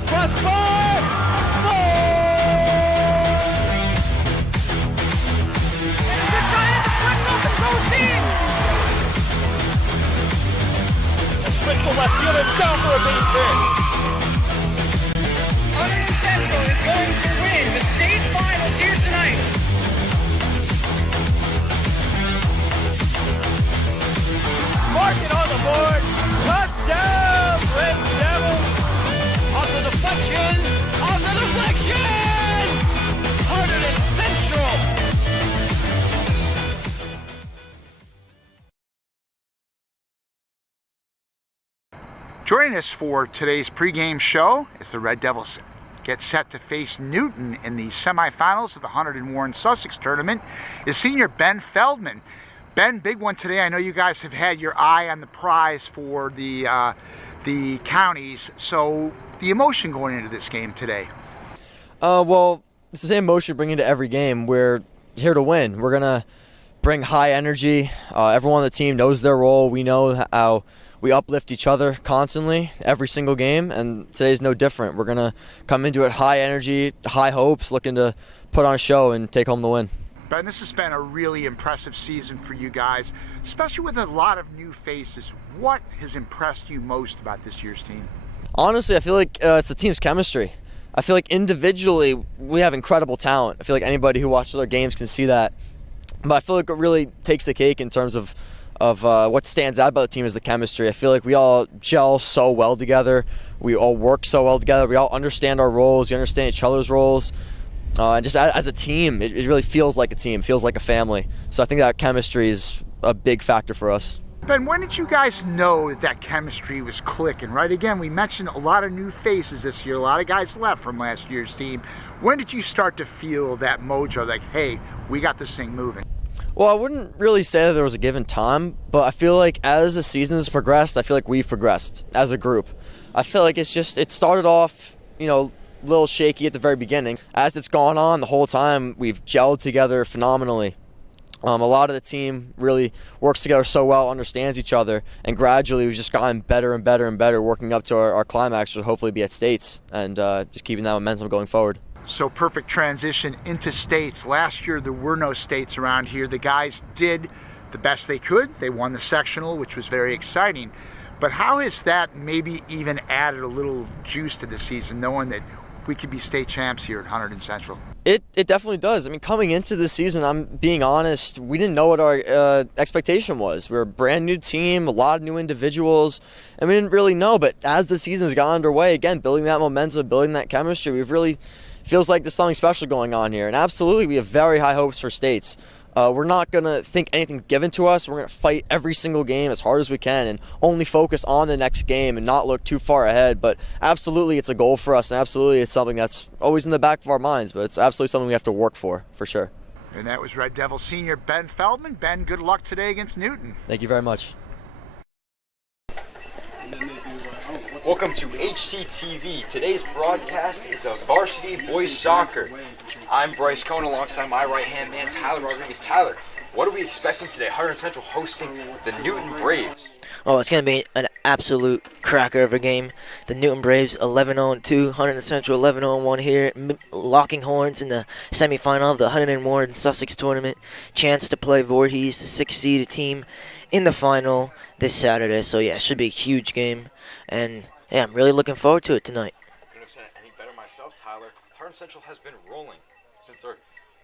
the crossbar. Crystal left fielder down for a base hit. Hunterdon Central is going to win the state finals here tonight. Mark it on the board. Touchdown, Red Devils. On the deflection. On the deflection. Hunterdon Central. Joining us for today's pregame show as the Red Devils get set to face Newton in the semifinals of the Hunterdon Warren Sussex tournament is senior Ben Feldman. Ben, big one today. I know you guys have had your eye on the prize for the counties. So the emotion going into this game today. Well, it's the same emotion we bring into every game. We're here to win. We're gonna bring high energy. Everyone on the team knows their role. We know how we uplift each other constantly, every single game, and today's no different. We're going to come into it high energy, high hopes, looking to put on a show and take home the win. Ben, this has been a really impressive season for you guys, especially with a lot of new faces. What has impressed you most about this year's team? Honestly, I feel like it's the team's chemistry. I feel like individually we have incredible talent. I feel like anybody who watches our games can see that. But I feel like it really takes the cake in terms of what stands out about the team is the chemistry. I feel like we all gel so well together. We all work so well together. We all understand our roles. We understand each other's roles. And just as a team, it really feels like a team, feels like a family. So I think that chemistry is a big factor for us. Ben, when did you guys know that chemistry was clicking, right? Again, we mentioned a lot of new faces this year. A lot of guys left from last year's team. When did you start to feel that mojo, like, hey, we got this thing moving? Well, I wouldn't really say that there was a given time, but I feel like as the season has progressed, I feel like we've progressed as a group. I feel like it started off, a little shaky at the very beginning. As it's gone on the whole time, we've gelled together phenomenally. A lot of the team really works together so well, understands each other, and gradually we've just gotten better and better and better, working up to our climax, which will hopefully be at States, and just keeping that momentum going forward. So perfect transition into states. Last year there were no states around here. The guys did the best they could. They won the sectional, which was very exciting. But how has that maybe even added a little juice to the season, knowing that we could be state champs here at Hunterdon Central? It definitely does. I mean, coming into this season, I'm being honest, we didn't know what our expectation was. We're a brand new team, a lot of new individuals, and we didn't really know. But as the season's gone underway, again, building that momentum, building that chemistry, we've really feels like there's something special going on here. And absolutely, we have very high hopes for states. We're not going to think anything given to us. We're going to fight every single game as hard as we can and only focus on the next game and not look too far ahead. But absolutely, it's a goal for us, and absolutely, it's something that's always in the back of our minds. But it's absolutely something we have to work for sure. And that was Red Devil senior Ben Feldman. Ben, good luck today against Newton. Thank you very much. Welcome to HCTV. Today's broadcast is of varsity boys soccer. I'm Bryce Cohn alongside my right-hand man, Tyler Rodriguez. Tyler, what are we expecting today? Hunterdon Central hosting the Newton Braves. Oh, it's going to be an absolute cracker of a game. The Newton Braves 11-0-2, Hunterdon Central 11-0-1 here, locking horns in the semifinal of the Hunterdon Warren Sussex tournament. Chance to play Voorhees, the 6th-seeded team, in the final this Saturday. So, yeah, it should be a huge game. And, yeah, I'm really looking forward to it tonight. Couldn't have said it any better myself, Tyler. Hunterdon Central has been rolling since their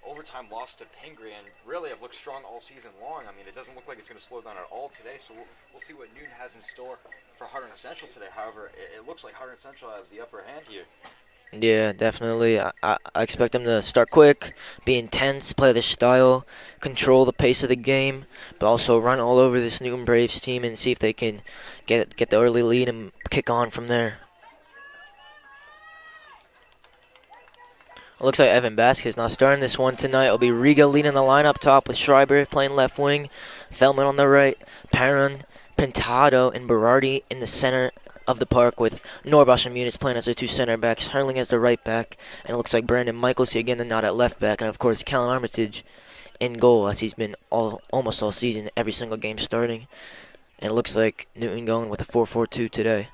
overtime loss to Pingree, and really have looked strong all season long. I mean, it doesn't look like it's going to slow down at all today, so we'll see what Newton has in store for Hunterdon Central today. However, it looks like Hunterdon Central has the upper hand here. Yeah, definitely. I expect them to start quick, be intense, play their style, control the pace of the game, but also run all over this Newton Braves team and see if they can get the early lead and kick on from there. It looks like Evan Vasquez not starting this one tonight. It'll be Riga leading the line up top with Schreiber playing left wing, Feldman on the right, Perron, Pintado, and Berardi in the center of the park, with Norbosch and Muniz playing as their two center backs, Hurling as the right back, and it looks like Brandon Michaels here again, the nod at left back, and of course Callan Armitage in goal, as he's been almost all season, every single game starting. And it looks like Newton going with a 4-4-2 today.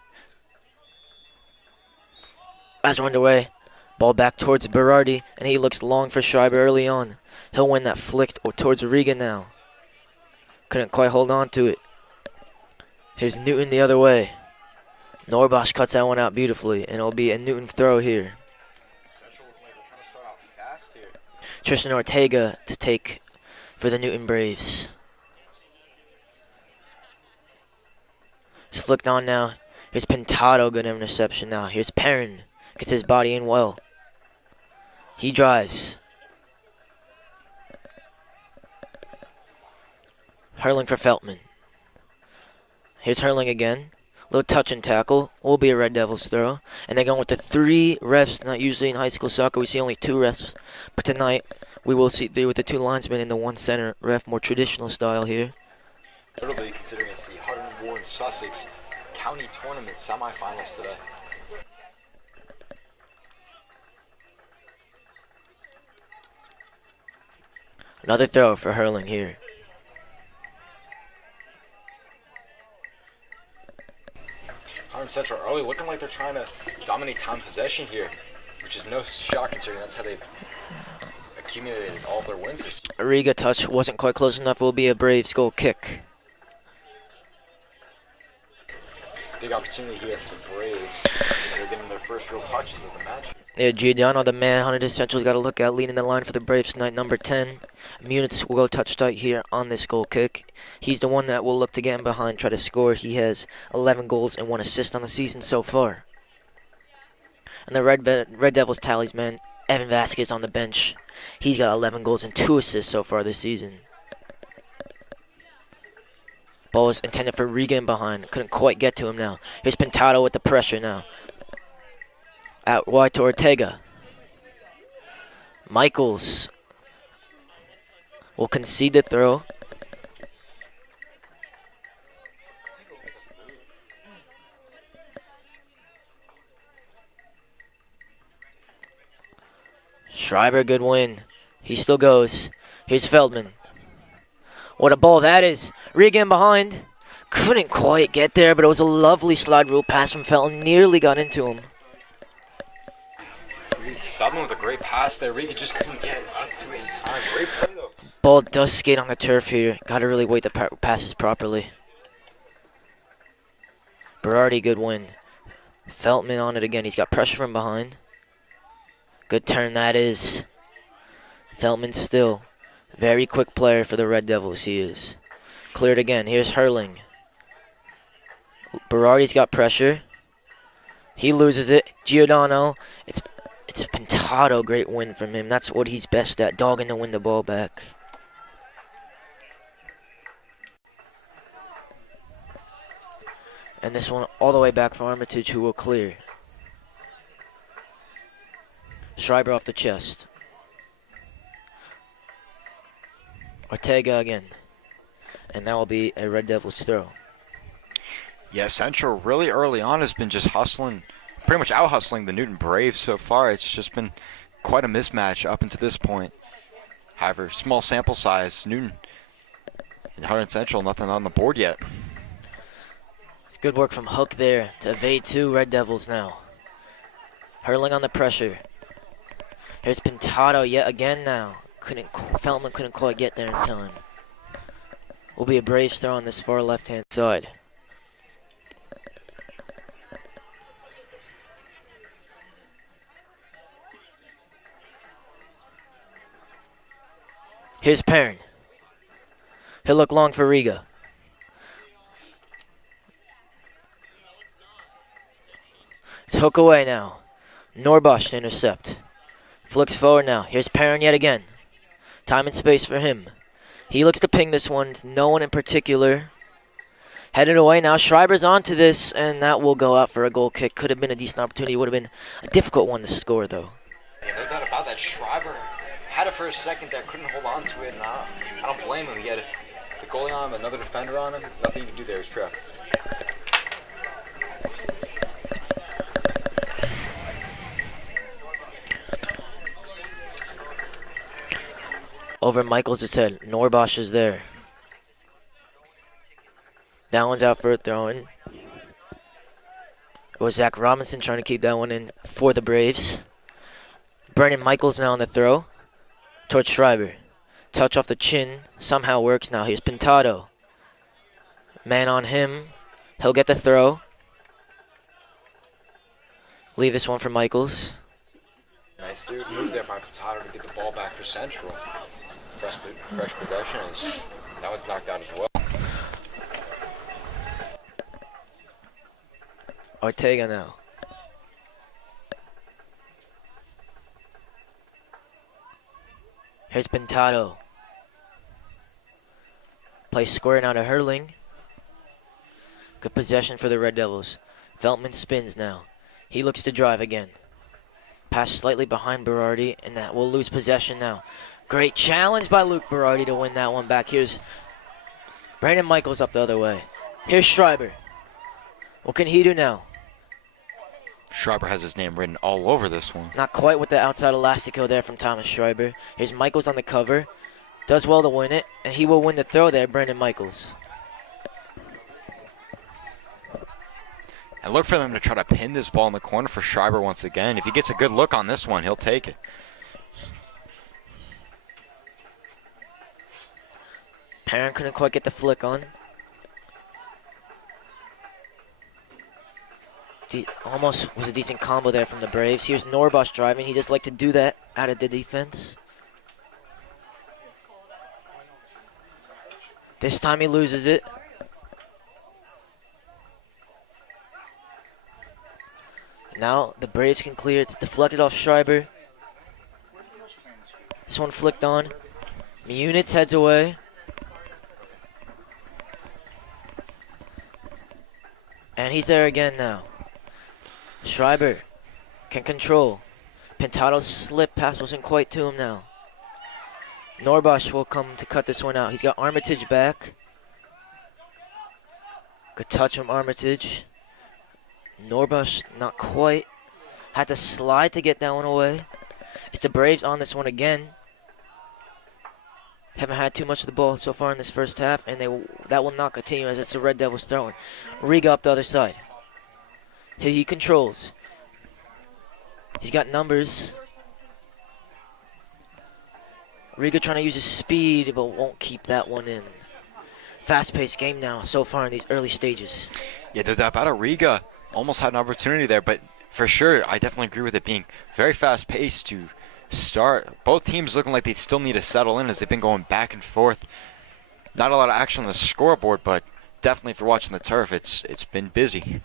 As we're underway, ball back towards Berardi, and he looks long for Schreiber early on. He'll win that flick towards Riga now. Couldn't quite hold on to it. Here's Newton the other way. Norbosch cuts that one out beautifully, and it'll be a Newton throw here. Central looking like they're trying to start out fast here. Tristan Ortega to take for the Newton Braves. It's flicked on now. Here's Pintado, good interception now. Here's Perrin, gets his body in well. He drives. Hurling for Feltman. Here's Hurling again. Little touch and tackle. Will be a Red Devils throw. And they're going with the 3 refs. Not usually in high school soccer we see only 2 refs. But tonight we will see 3 with the 2 linesmen and the 1 center ref. More traditional style here. Notably considering it's the Hunterdon Warren Sussex County Tournament semifinals today. Another throw for Hurling here. Hunterdon Central early looking like they're trying to dominate time possession here, which is no shock considering that's how they've accumulated all of their wins this year. Riga touch wasn't quite close enough. Will be a Braves goal kick. Big opportunity here for the Braves. They're getting their first real touches of the match. Yeah, Giordano, the man Hunterdon Central's got to look at, leading the line for the Braves tonight, number 10. Munitz will go touch tight here on this goal kick. He's the one that will look to get in behind, try to score. He has 11 goals and 1 assist on the season so far. And the Red Devils talisman, Evan Vasquez on the bench. He's got 11 goals and 2 assists so far this season. Ball was intended for Riga in behind. Couldn't quite get to him now. Here's Pintado with the pressure now. Out wide to Ortega. Michaels will concede the throw. Schreiber, good win. He still goes. Here's Feldman. What a ball that is. Riga in behind. Couldn't quite get there, but it was a lovely slide rule pass from Felton. Nearly got into him. Feldman with a great pass there. Riga just couldn't get up to it in time. Great play though. Ball does skate on the turf here. Got to really wait the passes properly. Berardi, good win. Feltman on it again. He's got pressure from behind. Good turn that is. Feltman still. Very quick player for the Red Devils, he is. Cleared again. Here's Hurling. Berardi's got pressure. He loses it. Giordano. It's Pintado. Great win from him. That's what he's best at. Dogging to win the ball back. And this one all the way back for Armitage, who will clear. Schreiber off the chest. Ortega again. And that will be a Red Devils throw. Yeah, Central really early on has been just hustling, pretty much out-hustling the Newton Braves so far. It's just been quite a mismatch up until this point. However, small sample size, Newton and Hunterdon Central, nothing on the board yet. It's good work from Hook there to evade 2 Red Devils now. Hurling on the pressure. Here's Pintado yet again now. Feldman couldn't quite get there in time. Will be a Braves throw on this far left-hand side. Here's Perrin. He'll look long for Riga. It's Hook away now. Norbosch to intercept. Flicks forward now. Here's Perrin yet again. Time and space for him. He looks to ping this one. No one in particular. Headed away now. Schreiber's onto this, and that will go out for a goal kick. Could have been a decent opportunity. Would have been a difficult one to score, though. Yeah, no doubt about that. Schreiber had it for a second there, couldn't hold on to it, and I don't blame him. He had the goalie on him, another defender on him. Nothing you can do there is trap. Over Michaels' head. Norbosch is there. That one's out for a throw-in. It was Zach Robinson trying to keep that one in for the Braves. Brandon Michaels now on the throw towards Schreiber. Touch off the chin. Somehow works now. Here's Pintado. Man on him. He'll get the throw. Leave this one for Michaels. Nice move there by Pintado to get the ball back for Central. Fresh possession. That was knocked out as well. Ortega now. Here's Pintado. Play square now to Hurling. Good possession for the Red Devils. Veltman spins now. He looks to drive again. Pass slightly behind Berardi, and that will lose possession now. Great challenge by Luke Berardi to win that one back. Here's Brandon Michaels up the other way. Here's Schreiber. What can he do now? Schreiber has his name written all over this one. Not quite with the outside elastico there from Thomas Schreiber. Here's Michaels on the cover. Does well to win it, and he will win the throw there, Brandon Michaels. And look for them to try to pin this ball in the corner for Schreiber once again. If he gets a good look on this one, he'll take it. Perrin couldn't quite get the flick on. Almost was a decent combo there from the Braves. Here's Norbosch driving. He just liked to do that out of the defense. This time he loses it. Now the Braves can clear. It's deflected off Schreiber. This one flicked on. Munitz heads away. And he's there again now. Schreiber can control. Pintado's slip pass wasn't quite to him now. Norbosch will come to cut this one out. He's got Armitage back. Good touch from Armitage. Norbosch not quite. Had to slide to get that one away. It's the Braves on this one again. Haven't had too much of the ball so far in this first half, and that will not continue as it's the Red Devils throwing. Riga up the other side. He controls. He's got numbers. Riga trying to use his speed, but won't keep that one in. Fast-paced game now so far in these early stages. Yeah, no doubt about it. Riga almost had an opportunity there, but for sure, I definitely agree with it being very fast-paced to start. Both teams looking like they still need to settle in as they've been going back and forth. Not a lot of action on the scoreboard, but definitely if you're watching the turf, it's been busy.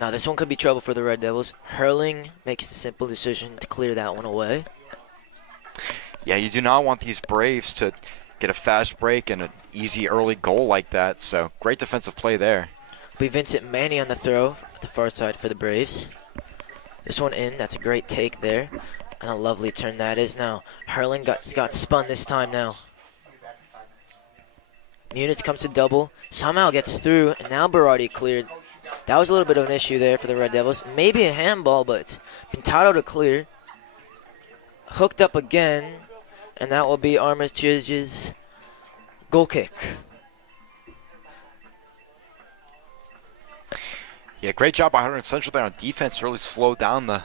Now this one could be trouble for the Red Devils. Hurling makes the simple decision to clear that one away. Yeah, you do not want these Braves to get a fast break and an easy early goal like that, so great defensive play there. Be Vincent Manny on the throw at the far side for the Braves. This one in, that's a great take there. And a lovely turn that is now. Hurling got spun this time now. Munitz comes to double, somehow gets through, and now Berardi cleared. That was a little bit of an issue there for the Red Devils. Maybe a handball, but it's Pintado to clear. Hooked up again, and that will be Armitage's goal kick. Yeah, great job by Hunterdon Central there on defense. Really slow down the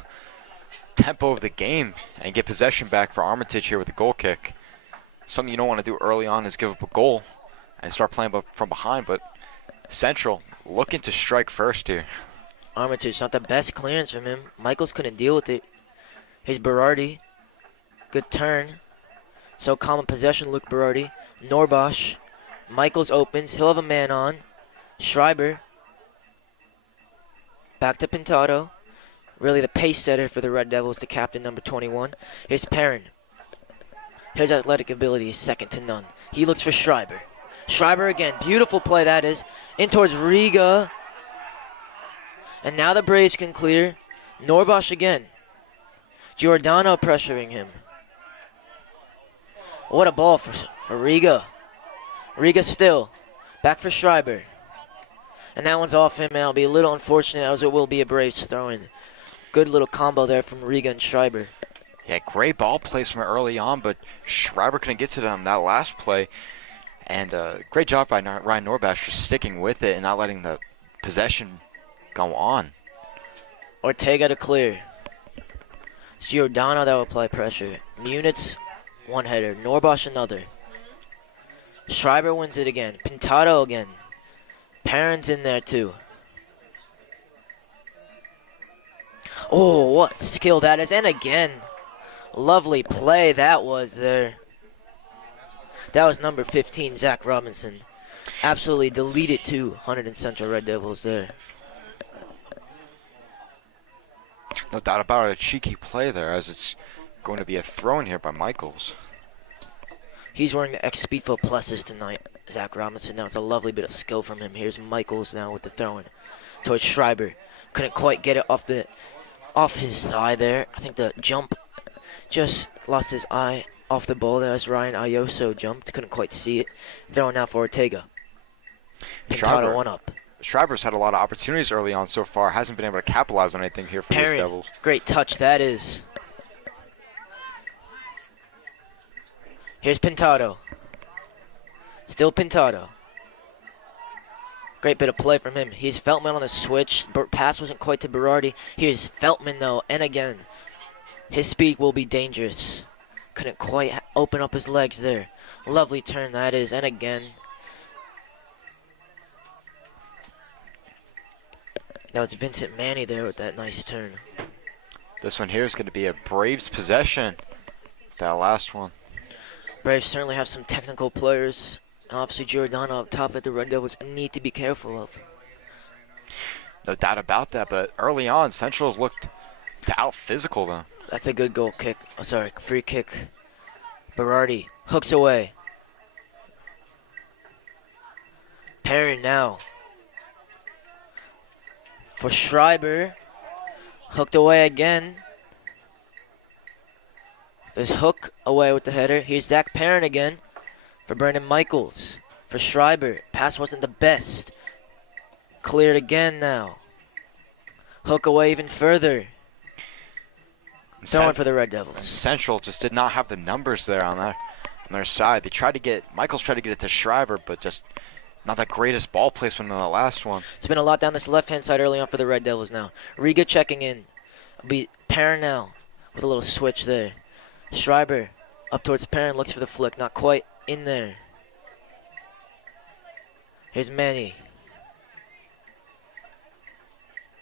tempo of the game and get possession back for Armitage here with the goal kick. Something you don't want to do early on is give up a goal and start playing from behind, but Central looking to strike first here. Armitage, not the best clearance from him. Michaels couldn't deal with it. Here's Berardi. Good turn. So common possession, Luke Berardi. Norbosch. Michaels opens. He'll have a man on. Schreiber. Back to Pintado. Really the pace setter for the Red Devils, the captain, number 21. Here's Perrin. His athletic ability is second to none. He looks for Schreiber. Schreiber again. Beautiful play that is. In towards Riga. And now the Braves can clear. Norbosch again. Giordano pressuring him. What a ball for Riga. Riga still. Back for Schreiber. And that one's off him, and it'll be a little unfortunate as it will be a Braves throw-in. Good little combo there from Riga and Schreiber. Yeah, great ball placement early on, but Schreiber couldn't get to it on that last play. And great job by Ryan Norbosch for sticking with it and not letting the possession go on. Ortega to clear. It's Giordano that will apply pressure. Munitz, one header. Norbosch, another. Schreiber wins it again. Pintado again. Perrin's in there too. Oh, what skill that is. And again, lovely play that was there. That was number 15, Zach Robinson. Absolutely deleted 200 Central Red Devils there. No doubt about it, a cheeky play there, as it's going to be a throw in here by Michaels. He's wearing the X Speedful Pluses tonight, Zach Robinson. Now it's a lovely bit of skill from him. Here's Michaels now with the throw-in towards Schreiber. Couldn't quite get it off his thigh there. I think the jump just lost his eye off the ball there as Ryan Ayoso jumped. Couldn't quite see it. Throwing now for Ortega. Pintado one up. Schreiber's had a lot of opportunities early on so far. Hasn't been able to capitalize on anything here for these Devils. Great touch that is. Here's Pintado. Still Pintado. Great bit of play from him. Here's Feltman on the switch. Pass wasn't quite to Berardi. Here's Feltman though, and again, his speed will be dangerous. Couldn't quite open up his legs there. Lovely turn that is, and again. That was Vincent Manny there with that nice turn. This one here is going to be a Braves possession. That last one. Braves certainly have some technical players. Obviously, Giordano up top that the Red Devils need to be careful of. No doubt about that, but early on, Central's looked to out-physical them. That's a good goal kick. Oh, sorry, free kick. Berardi hooks away. Perrin now. For Schreiber. Hooked away again. There's Hook away with the header. Here's Zach Perrin again. For Brandon Michaels. For Schreiber. Pass wasn't the best. Cleared again now. Hook away even further. Throwing for the Red Devils. Central just did not have the numbers there on their side. They tried to get, Michaels tried to get it to Schreiber, but just not the greatest ball placement on the last one. It's been a lot down this left-hand side early on for the Red Devils now. Riga checking in. It'll be Perrin now with a little switch there. Schreiber up towards Perrin, looks for the flick. Not quite in there. Here's Manny.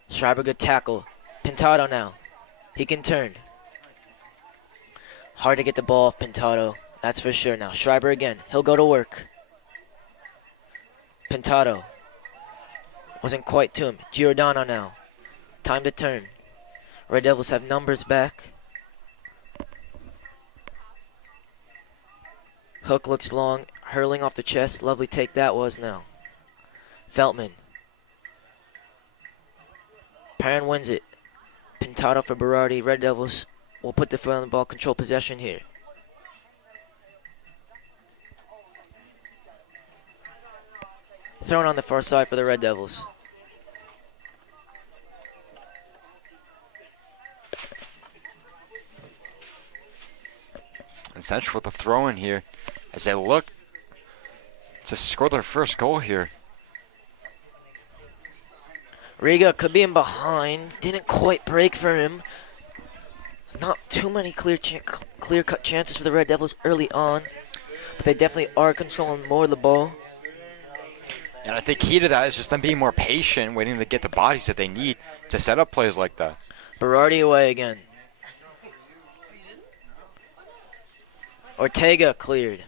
Schreiber, good tackle. Pintado now. He can turn. Hard to get the ball off Pintado. That's for sure now. Schreiber again. He'll go to work. Pintado. Wasn't quite to him. Giordano now. Time to turn. Red Devils have numbers back. Hook looks long. Hurling off the chest. Lovely take that was now. Feltman. Perrin wins it. Pintado for Berardi. Red Devils will put the foot on the ball, control possession here. Thrown on the far side for the Red Devils. And Central with a throw in here as they look to score their first goal here. Riga could be in behind. Didn't quite break for him. Not too many clear-cut chances for the Red Devils early on. But they definitely are controlling more of the ball. And I think key to that is just them being more patient, waiting to get the bodies that they need to set up plays like that. Berardi away again. Ortega cleared.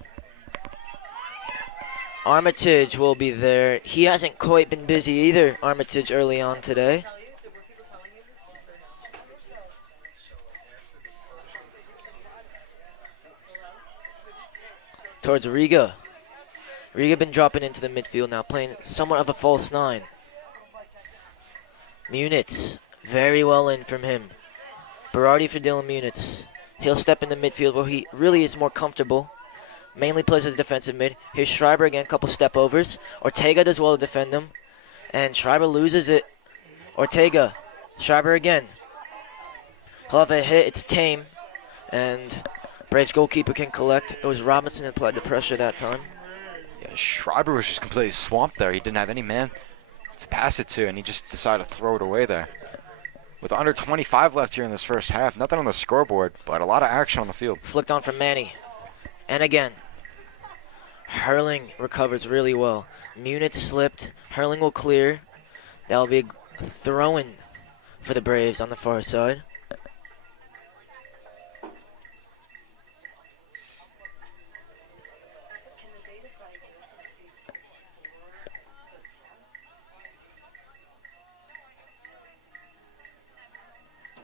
Armitage will be there. He hasn't quite been busy either, Armitage, early on today. Towards Riga. Riga been dropping into the midfield now, playing somewhat of a false nine. Munitz, very well in from him. Berardi for Dylan Munitz. He'll step in the midfield where he really is more comfortable. Mainly plays as a defensive mid. Here's Schreiber again, couple step overs. Ortega does well to defend him. And Schreiber loses it. Ortega. Schreiber again. He'll have a hit, it's tame. And Braves goalkeeper can collect. It was Robinson that applied the pressure that time. Yeah, Schreiber was just completely swamped there. He didn't have any man to pass it to, and he just decided to throw it away there. With under 25 left here in this first half, nothing on the scoreboard, but a lot of action on the field. Flicked on from Manny. And again, Hurling recovers really well. Munich slipped. Hurling will clear. That'll be a throw-in for the Braves on the far side.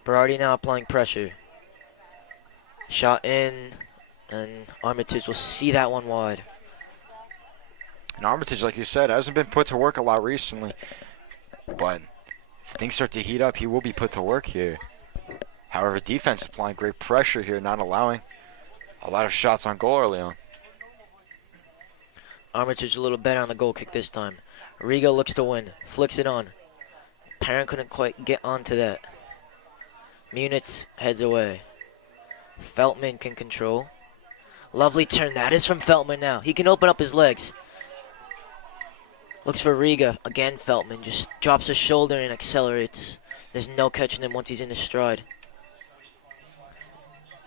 Berardi now applying pressure. Shot in, and Armitage will see that one wide. And Armitage, like you said, hasn't been put to work a lot recently. But if things start to heat up, he will be put to work here. However, defense applying great pressure here, not allowing a lot of shots on goal early on. Armitage a little better on the goal kick this time. Riga looks to win. Flicks it on. Parent couldn't quite get onto that. Munitz heads away. Feltman can control. Lovely turn. That is from Feltman now. He can open up his legs. Looks for Riga. Again, Feltman just drops his shoulder and accelerates. There's no catching him once he's in his stride.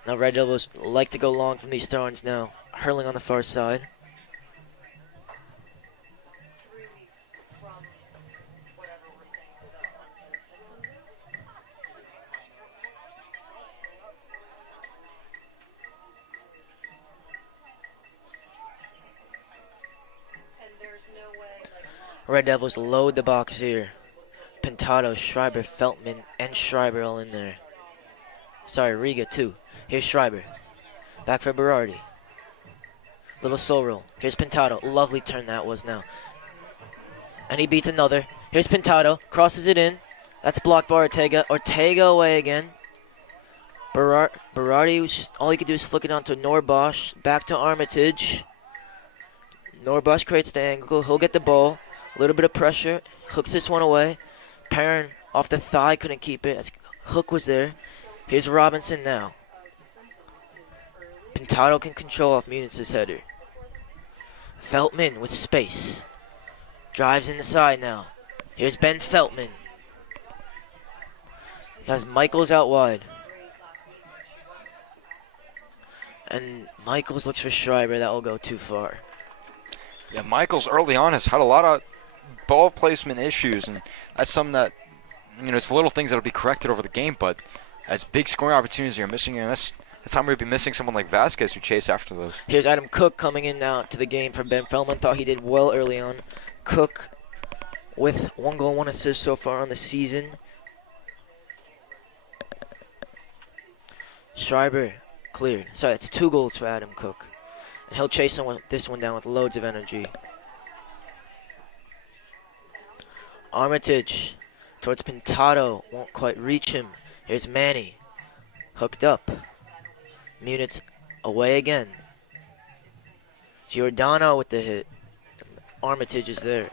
Now Red Devils like to go long from these throw-ins now. Hurling on the far side. Red Devils load the box here. Pintado, Schreiber, Feltman, and Schreiber all in there. Sorry, Riga too. Here's Schreiber. Back for Berardi. Little soul roll. Here's Pintado. Lovely turn that was now. And he beats another. Here's Pintado. Crosses it in. That's blocked by Ortega. Ortega away again. Berardi, all he could do is flick it onto Norbosch. Back to Armitage. Norbosch creates the angle. He'll get the ball. A little bit of pressure. Hooks this one away. Perrin off the thigh. Couldn't keep it. As Hook was there. Here's Robinson now. Pintado can control off Munitz's header. Feltman with space. Drives in the side now. Here's Ben Feltman. He has Michaels out wide. And Michaels looks for Schreiber. That will go too far. Yeah, Michaels early on has had a lot of ball placement issues, and that's something that, it's little things that'll be corrected over the game, but as big scoring opportunities you're missing, and that's the time we'd be missing someone like Vasquez who chase after those. Here's Adam Cook coming in now to the game for Ben Feldman. Thought he did well early on. Cook with 1 goal, 1 assist so far on the season. Schreiber cleared. Sorry, it's 2 goals for Adam Cook. And he'll chase this one down with loads of energy. Armitage towards Pintado. Won't quite reach him. Here's Manny. Hooked up. Munitz away again. Giordano with the hit. Armitage is there.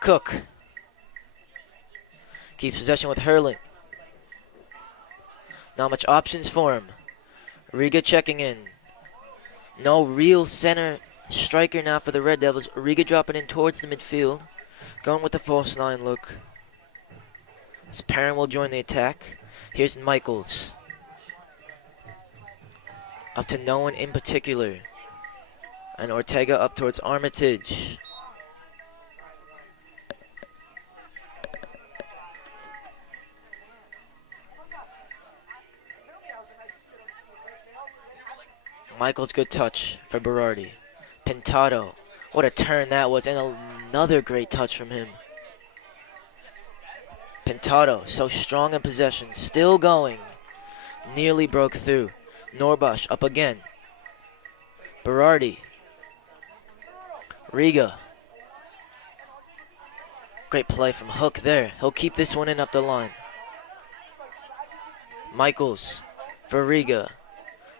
Cook. Keeps possession with Hurling. Not much options for him. Riga checking in. No real center striker now for the Red Devils. Riga dropping in towards the midfield. Going with the false 9 look. As Perrin will join the attack. Here's Michaels. Up to no one in particular. And Ortega up towards Armitage. Michaels, good touch for Berardi. Pintado, what a turn that was, and another great touch from him. Pintado, so strong in possession, still going. Nearly broke through. Norbosch up again. Berardi. Riga. Great play from Hook there. He'll keep this one in up the line. Michaels for Riga.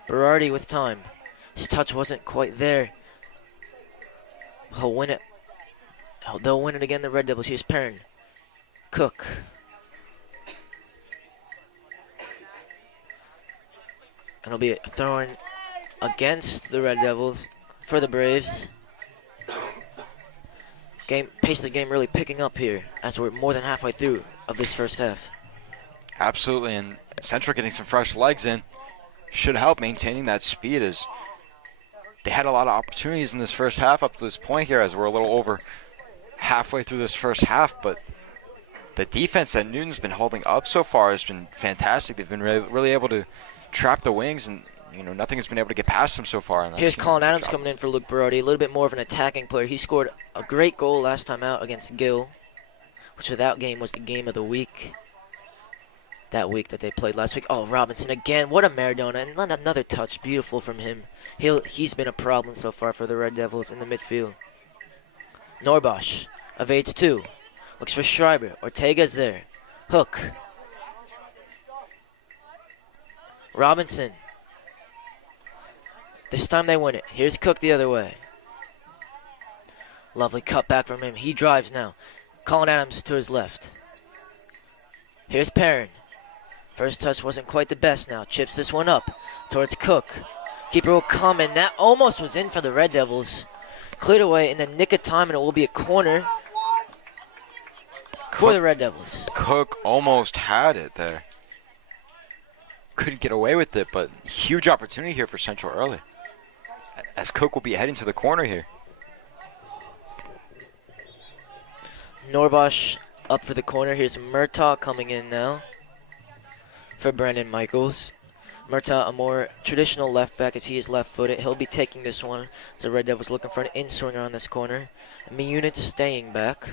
Berardi with time. His touch wasn't quite there. He'll win it. They'll win it again, the Red Devils. Here's Perrin. Cook. And it'll be a throw-in against the Red Devils. for the Braves. Pace of the game really picking up here as we're more than halfway through of this first half. Absolutely, and Central getting some fresh legs in should help maintaining that speed, as they had a lot of opportunities in this first half up to this point here, as we're a little over halfway through this first half, but the defense that Newton's been holding up so far has been fantastic. They've been really able to trap the wings, and nothing has been able to get past them so far. Here's Colin Adams coming in for Luke Berardi, a little bit more of an attacking player. He scored a great goal last time out against Gill, which without game was the game of the week. That week that they played last week. Oh, Robinson again. What a Maradona. And another touch. Beautiful from him. He's been a problem so far for the Red Devils in the midfield. Norbosch evades 2. Looks for Schreiber. Ortega's there. Hook. Robinson. This time they win it. Here's Cook the other way. Lovely cut back from him. He drives now. Colin Adams to his left. Here's Perrin. First touch wasn't quite the best now. Chips this one up towards Cook. Keeper will come, and that almost was in for the Red Devils. Cleared away in the nick of time, and it will be a corner for the Red Devils. Cook almost had it there. Couldn't get away with it, but huge opportunity here for Central early, as Cook will be heading to the corner here. Norbosch up for the corner. Here's Murtaugh coming in now for Brandon Michaels. Murtaugh, a more traditional left back, as he is left-footed. He'll be taking this one. So Red Devils looking for an in-swinger on this corner. Munit staying back.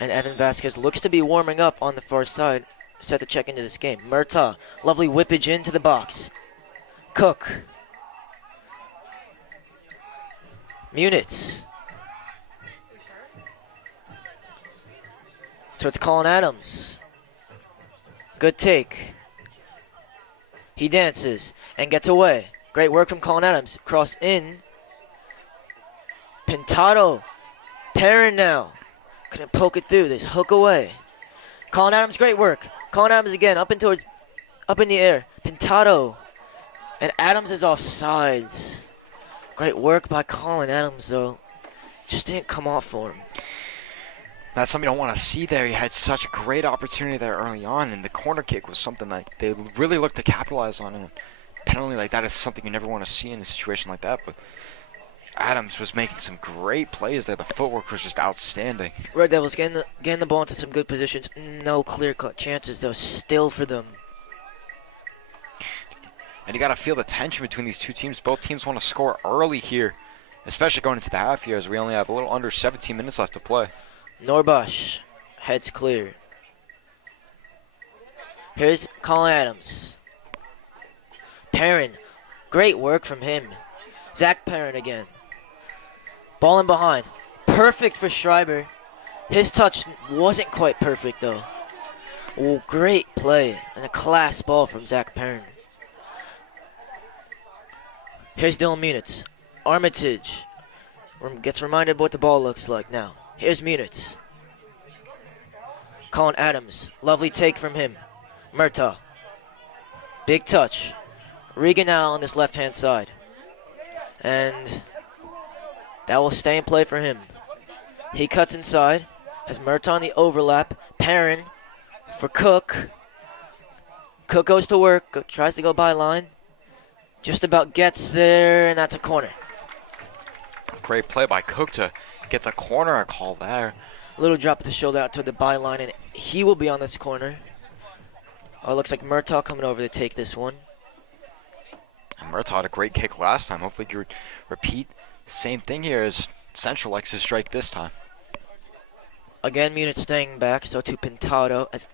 And Evan Vasquez looks to be warming up on the far side, set to check into this game. Murtaugh, lovely whippage into the box. Cook. Munitz. So it's Colin Adams. Good take. He dances and gets away. Great work from Colin Adams. Cross in. Pintado. Perrin now. Couldn't poke it through. This hook away. Colin Adams, great work. Colin Adams again, up in the air. Pintado. And Adams is off sides. Great work by Colin Adams, though. Just didn't come off for him. That's something you don't want to see there. He had such a great opportunity there early on, and the corner kick was something that they really looked to capitalize on. And a penalty like that is something you never want to see in a situation like that. But Adams was making some great plays there. The footwork was just outstanding. Red Devils getting the ball into some good positions. No clear-cut chances, though, still for them. And you got to feel the tension between these two teams. Both teams want to score early here, especially going into the half here, as we only have a little under 17 minutes left to play. Norbosch heads clear. Here's Colin Adams. Perrin, great work from him. Zach Perrin again. Ball in behind. Perfect for Schreiber. His touch wasn't quite perfect, though. Oh, great play and a class ball from Zach Perrin. Here's Dylan Munitz. Armitage gets reminded of what the ball looks like now. Here's Munitz. Colin Adams. Lovely take from him. Murtaugh. Big touch. Regan now on this left-hand side. And that will stay in play for him. He cuts inside. Has Murtaugh on the overlap. Perrin for Cook. Cook goes to work. Tries to go by line. Just about gets there, and that's a corner. Great play by Cook to get the corner call there. A little drop of the shoulder out to the byline, and he will be on this corner. Oh, it looks like Murtaugh coming over to take this one. And Murtaugh had a great kick last time. Hopefully you repeat the same thing here, as Central likes to strike this time. Again, Munich staying back, so to Pintado, as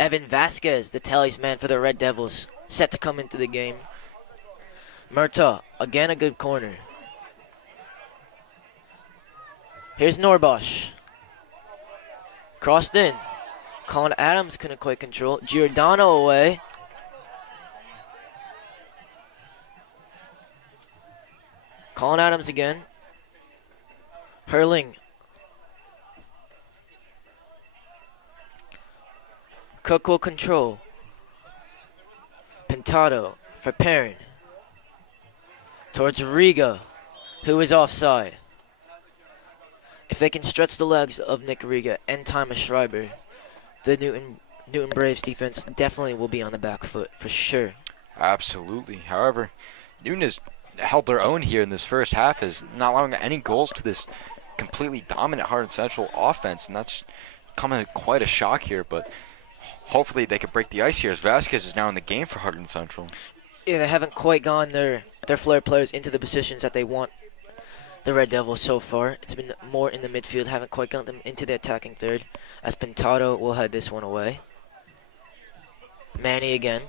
Evan Vasquez, the talisman for the Red Devils, set to come into the game. Murtaugh, again a good corner. Here's Norbosch. Crossed in. Colin Adams couldn't quite control. Giordano away. Colin Adams again. Hurling. Cook will control. Pintado for Perrin. Towards Riga. Who is offside? If they can stretch the legs of Nick Riga and Thomas Schreiber, the Newton Braves defense definitely will be on the back foot for sure. Absolutely. However, Newton has held their own here in this first half, is not allowing any goals to this completely dominant Hunterdon Central offense, and that's coming at quite a shock here, but hopefully they can break the ice here as Vasquez is now in the game for Hunterdon Central. Yeah, they haven't quite gotten their flair players into the positions that they want the Red Devils so far. It's been more in the midfield, haven't quite gotten them into the attacking third, as Pintado will head this one away. Manny again.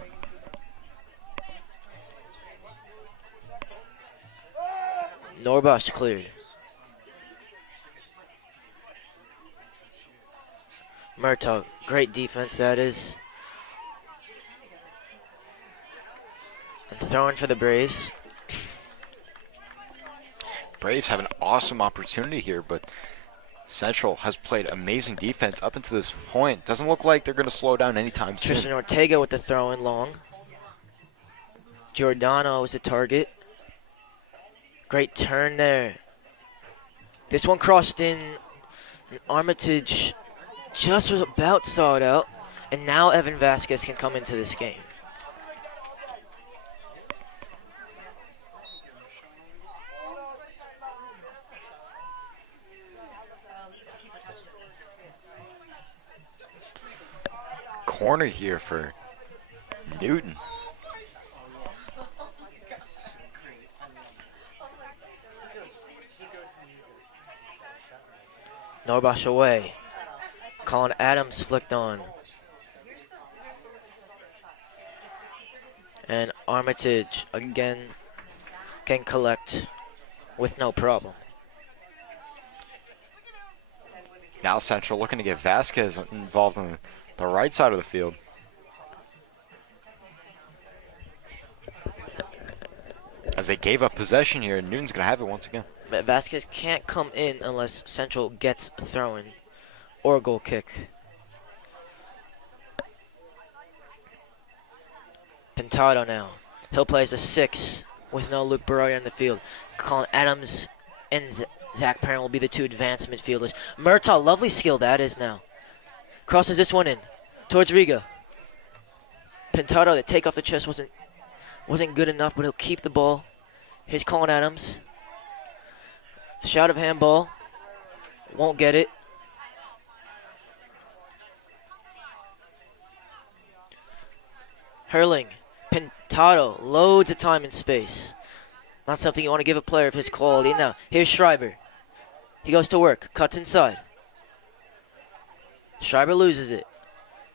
Norbosch cleared. Murtaugh, great defense that is. And throwing for the Braves. Braves have an awesome opportunity here, but Central has played amazing defense up until this point. Doesn't look like they're going to slow down anytime soon. Tristan Ortega with the throw in long. Giordano is the target. Great turn there. This one crossed in. Armitage just was about sawed out. And now Evan Vasquez can come into this game. Corner here for Newton. Norbosch away. Colin Adams flicked on. And Armitage again can collect with no problem. Now Central looking to get Vasquez involved on the right side of the field. As they gave up possession here, and Newton's going to have it once again. But Vasquez can't come in unless Central gets a throw-in or a goal kick. Pintado now. He'll play as a 6 with no Luke Barroya in the field. Colin Adams and Zach Perrin will be the two advanced midfielders. Murtaugh, lovely skill that is now. Crosses this one in towards Riga. Pintado, the take off the chest wasn't good enough, but he'll keep the ball. Here's Colin Adams. Shout of handball. Won't get it. Hurling. Pintado. Loads of time and space. Not something you want to give a player of his quality. Now, here's Schreiber. He goes to work. Cuts inside. Schreiber loses it.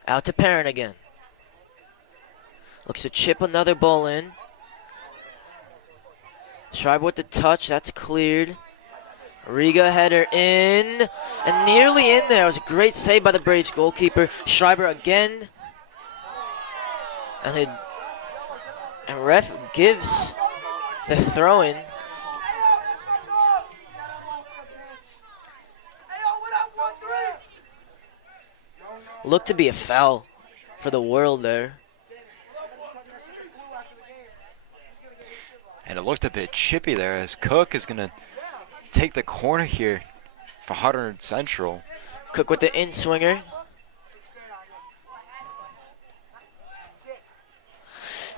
Out to Perrin again. Looks to chip another ball in. Schreiber with the touch. That's cleared. Riga header in. And nearly in there. It was a great save by the Braves goalkeeper. Schreiber again. And ref gives the throw-in. Looked to be a foul for the world there. And it looked a bit chippy there as Cook is going to take the corner here for Hunterdon Central. Cook with the in-swinger.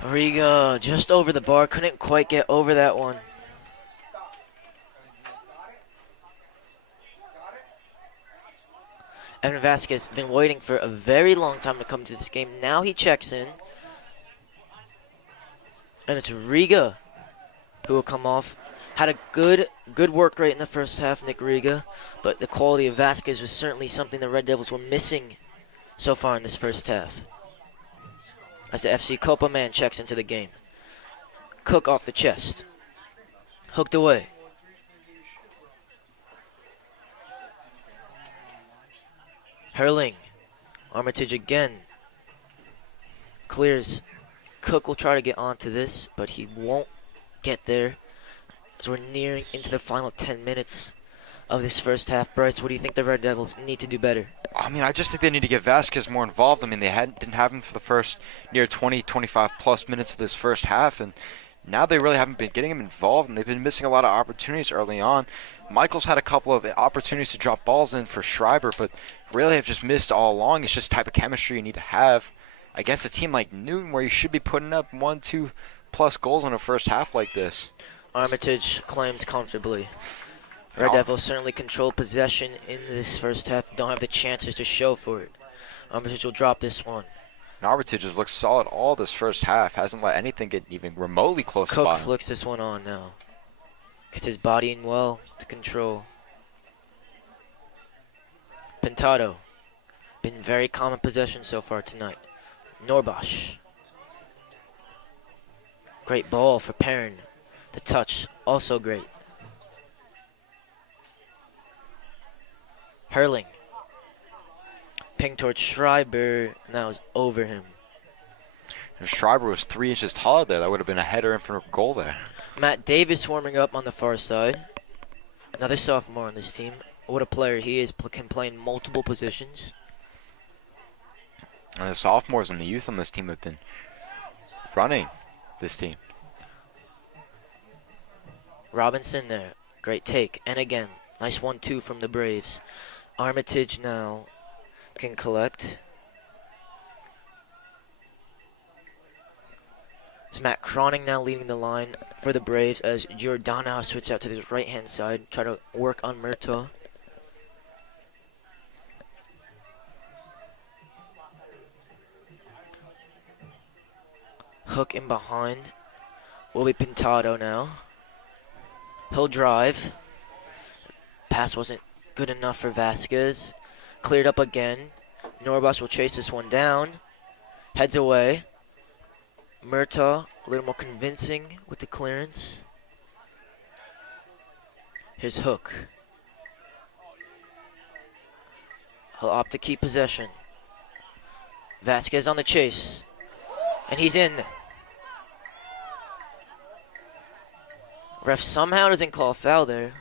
Riga just over the bar. Couldn't quite get over that one. Evan Vasquez been waiting for a very long time to come to this game. Now he checks in. And it's Riga who will come off. Had a good work rate in the first half, Nick Riga. But the quality of Vasquez was certainly something the Red Devils were missing so far in this first half. As the FC Copa man checks into the game. Cook off the chest. Hooked away. Hurling. Armitage again. Clears. Cook will try to get onto this, but he won't get there. As we're nearing into the final 10 minutes of this first half. Bryce, what do you think the Red Devils need to do better? I mean, I just think they need to get Vasquez more involved. I mean, they didn't have him for the first near 20, 25 plus minutes of this first half, and now they really haven't been getting him involved, and they've been missing a lot of opportunities early on. Michaels had a couple of opportunities to drop balls in for Schreiber, but really have just missed all along. It's just the type of chemistry you need to have against a team like Newton, where you should be putting up 1, 2+ goals in a first half like this. Armitage claims comfortably. Red Devils certainly control possession in this first half. Don't have the chances to show for it. Armitage will drop this one. And Armitage has looked solid all this first half. Hasn't let anything get even remotely close to Cook bottom. flicks this one on now. Gets his body in well to control. Pintado. Been very calm in possession so far tonight. Norbosch. Great ball for Perrin. The touch, also great. Hurling. Ping towards Schreiber. Now is over him. If Schreiber was 3 inches taller there, that would have been a header in for a goal there. Matt Davis warming up on the far side. Another sophomore on this team. What a player he is. Can play in multiple positions. And the sophomores and the youth on this team have been running this team. Robinson there. Great take. And again, nice 1-2 from the Braves. Armitage now can collect. It's Matt Croning now leading the line for the Braves as Giordano switches out to the right-hand side. Try to work on Murtaugh. Hook in behind. Will be Pintado now. He'll drive. Pass wasn't good enough for Vasquez. Cleared up again. Norbosch will chase this one down. Heads away. Murtaugh, a little more convincing with the clearance. His hook. He'll opt to keep possession. Vasquez on the chase. And he's in. Ref somehow doesn't call a foul there.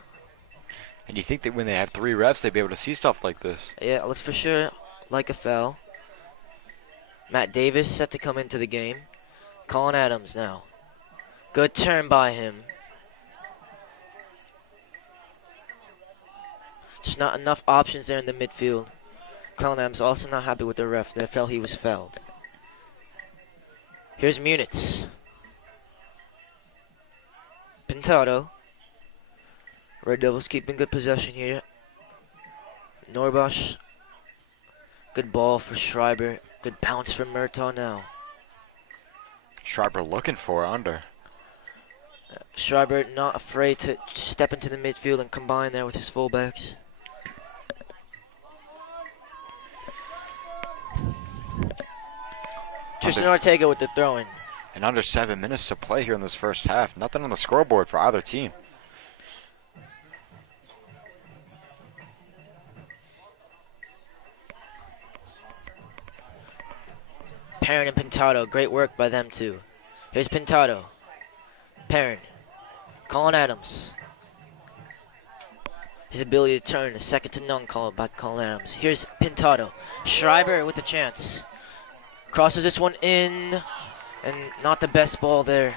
And you think that when they have 3 refs, they'd be able to see stuff like this. Yeah, it looks for sure like a foul. Matt Davis set to come into the game. Colin Adams now. Good turn by him. Just not enough options there in the midfield. Colin Adams also not happy with the ref. They felt he was fouled. Here's Munitz. Pintado. Red Devils keeping good possession here. Norbosch. Good ball for Schreiber. Good bounce from Murtaugh now. Schreiber looking for under. Schreiber not afraid to step into the midfield and combine there with his fullbacks. Tristan Ortega with the throw-in. And under 7 minutes to play here in this first half. Nothing on the scoreboard for either team. Perrin and Pintado, great work by them two. Here's Pintado. Perrin. Colin Adams. His ability to turn, a second to none call by Colin Adams. Here's Pintado. Schreiber with a chance. Crosses this one in. And not the best ball there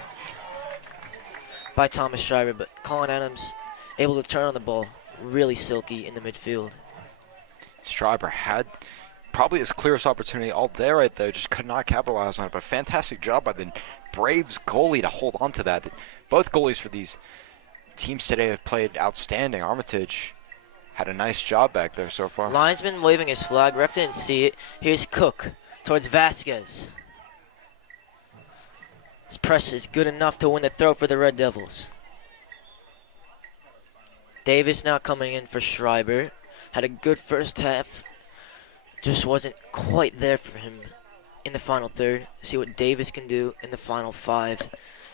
by Thomas Schreiber, but Colin Adams able to turn on the ball. Really silky in the midfield. Schreiber had probably his clearest opportunity all day right there. Just could not capitalize on it. But fantastic job by the Braves goalie to hold on to that. Both goalies for these teams today have played outstanding. Armitage had a nice job back there so far. Linesman waving his flag. Ref didn't see it. Here's Cook towards Vasquez. His press is good enough to win the throw for the Red Devils. Davis now coming in for Schreiber. Had a good first half. Just wasn't quite there for him in the final third. See what Davis can do in the final 5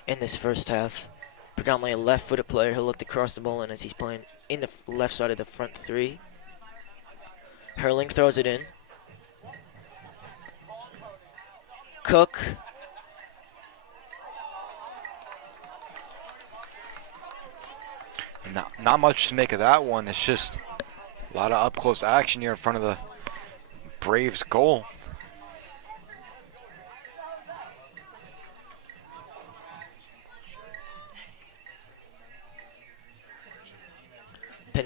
in this first half. Predominantly a left-footed player. He'll look to cross the ball in as he's playing in the left side of the front 3. Hurling throws it in. Cook. Not much to make of that one. It's just a lot of up-close action here in front of the Braves goal.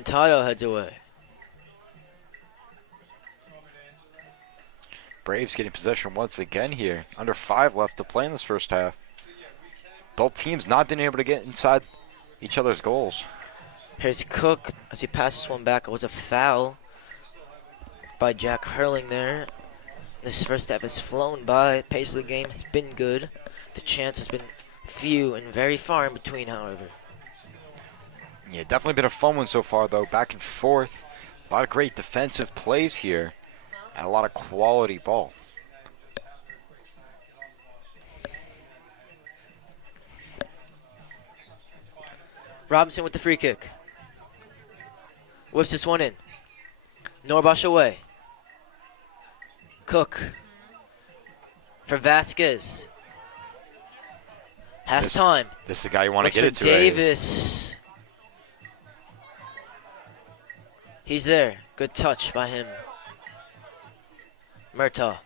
Pintado heads away. Braves getting possession once again here. Under 5 left to play in this first half. Both teams not being able to get inside each other's goals. Here's Cook as he passes one back. It was a foul by Jack Hurling there. This first half has flown by. The pace of the game has been good. The chance has been few and very far in between, however. Yeah, definitely been a fun one so far, though. Back and forth. A lot of great defensive plays here. And a lot of quality ball. Robinson with the free kick. Whips this one in. Norbosh away. Cook for Vasquez. Has time. This is the guy you want to Looks get for it to. Davis. He's there. Good touch by him. Murtaugh.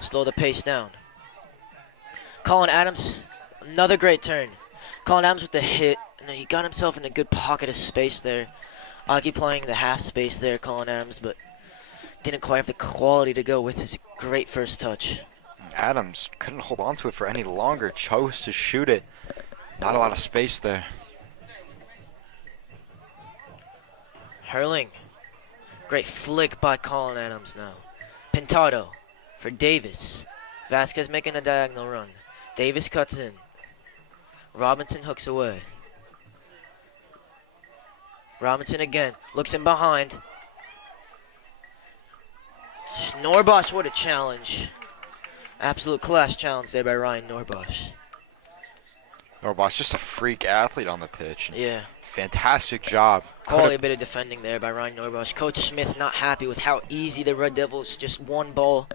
Slow the pace down. Colin Adams, another great turn. Colin Adams with the hit, and he got himself in a good pocket of space there. Occupying the half space there, Colin Adams, but didn't quite have the quality to go with his great first touch. Adams couldn't hold on to it for any longer. Chose to shoot it. Not a lot of space there. Hurling. Great flick by Colin Adams now. Pintado for Davis. Vasquez making a diagonal run. Davis cuts in. Robinson hooks away. Robinson again. Looks in behind. Norbosh, what a challenge. Absolute class challenge there by Ryan Norbosh. Norbosh, just a freak athlete on the pitch. Yeah. Fantastic job. Quality bit of defending there by Ryan Norbosh. Coach Smith not happy with how easy the Red Devils, just one ball,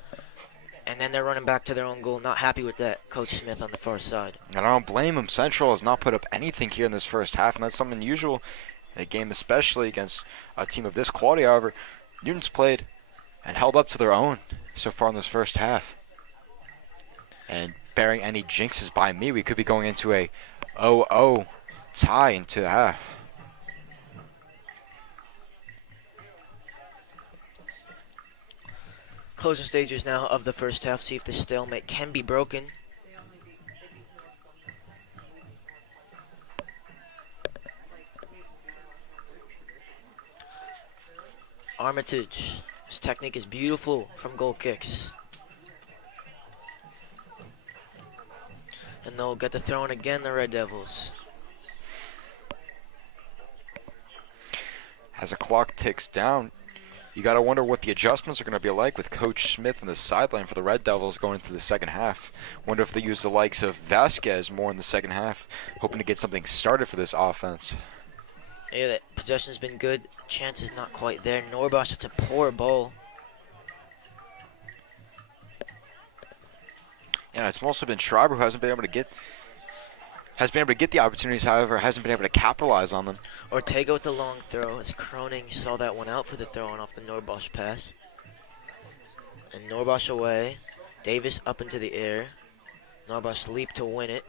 and then they're running back to their own goal. Not happy with that, Coach Smith on the far side. And I don't blame him. Central has not put up anything here in this first half, and that's something unusual in a game, especially against a team of this quality. However, Newton's played and held up to their own so far in this first half. And bearing any jinxes by me, we could be going into a 0-0 tie into the half. Closing stages now of the first half. See if the stalemate can be broken. Armitage. His technique is beautiful from goal kicks. And they'll get the throw in again, the Red Devils. As the clock ticks down, you got to wonder what the adjustments are going to be like with Coach Smith on the sideline for the Red Devils going into the second half. Wonder if they use the likes of Vasquez more in the second half, hoping to get something started for this offense. Yeah, that possession's been good. Chance is not quite there. Norbosh, it's a poor ball. Yeah, it's mostly been Schreiber who hasn't been able to get the opportunities, however, hasn't been able to capitalize on them. Ortega with the long throw as Croning saw that one out for the throw on off the Norbosh pass. And Norbosh away. Davis up into the air. Norbosh leap to win it.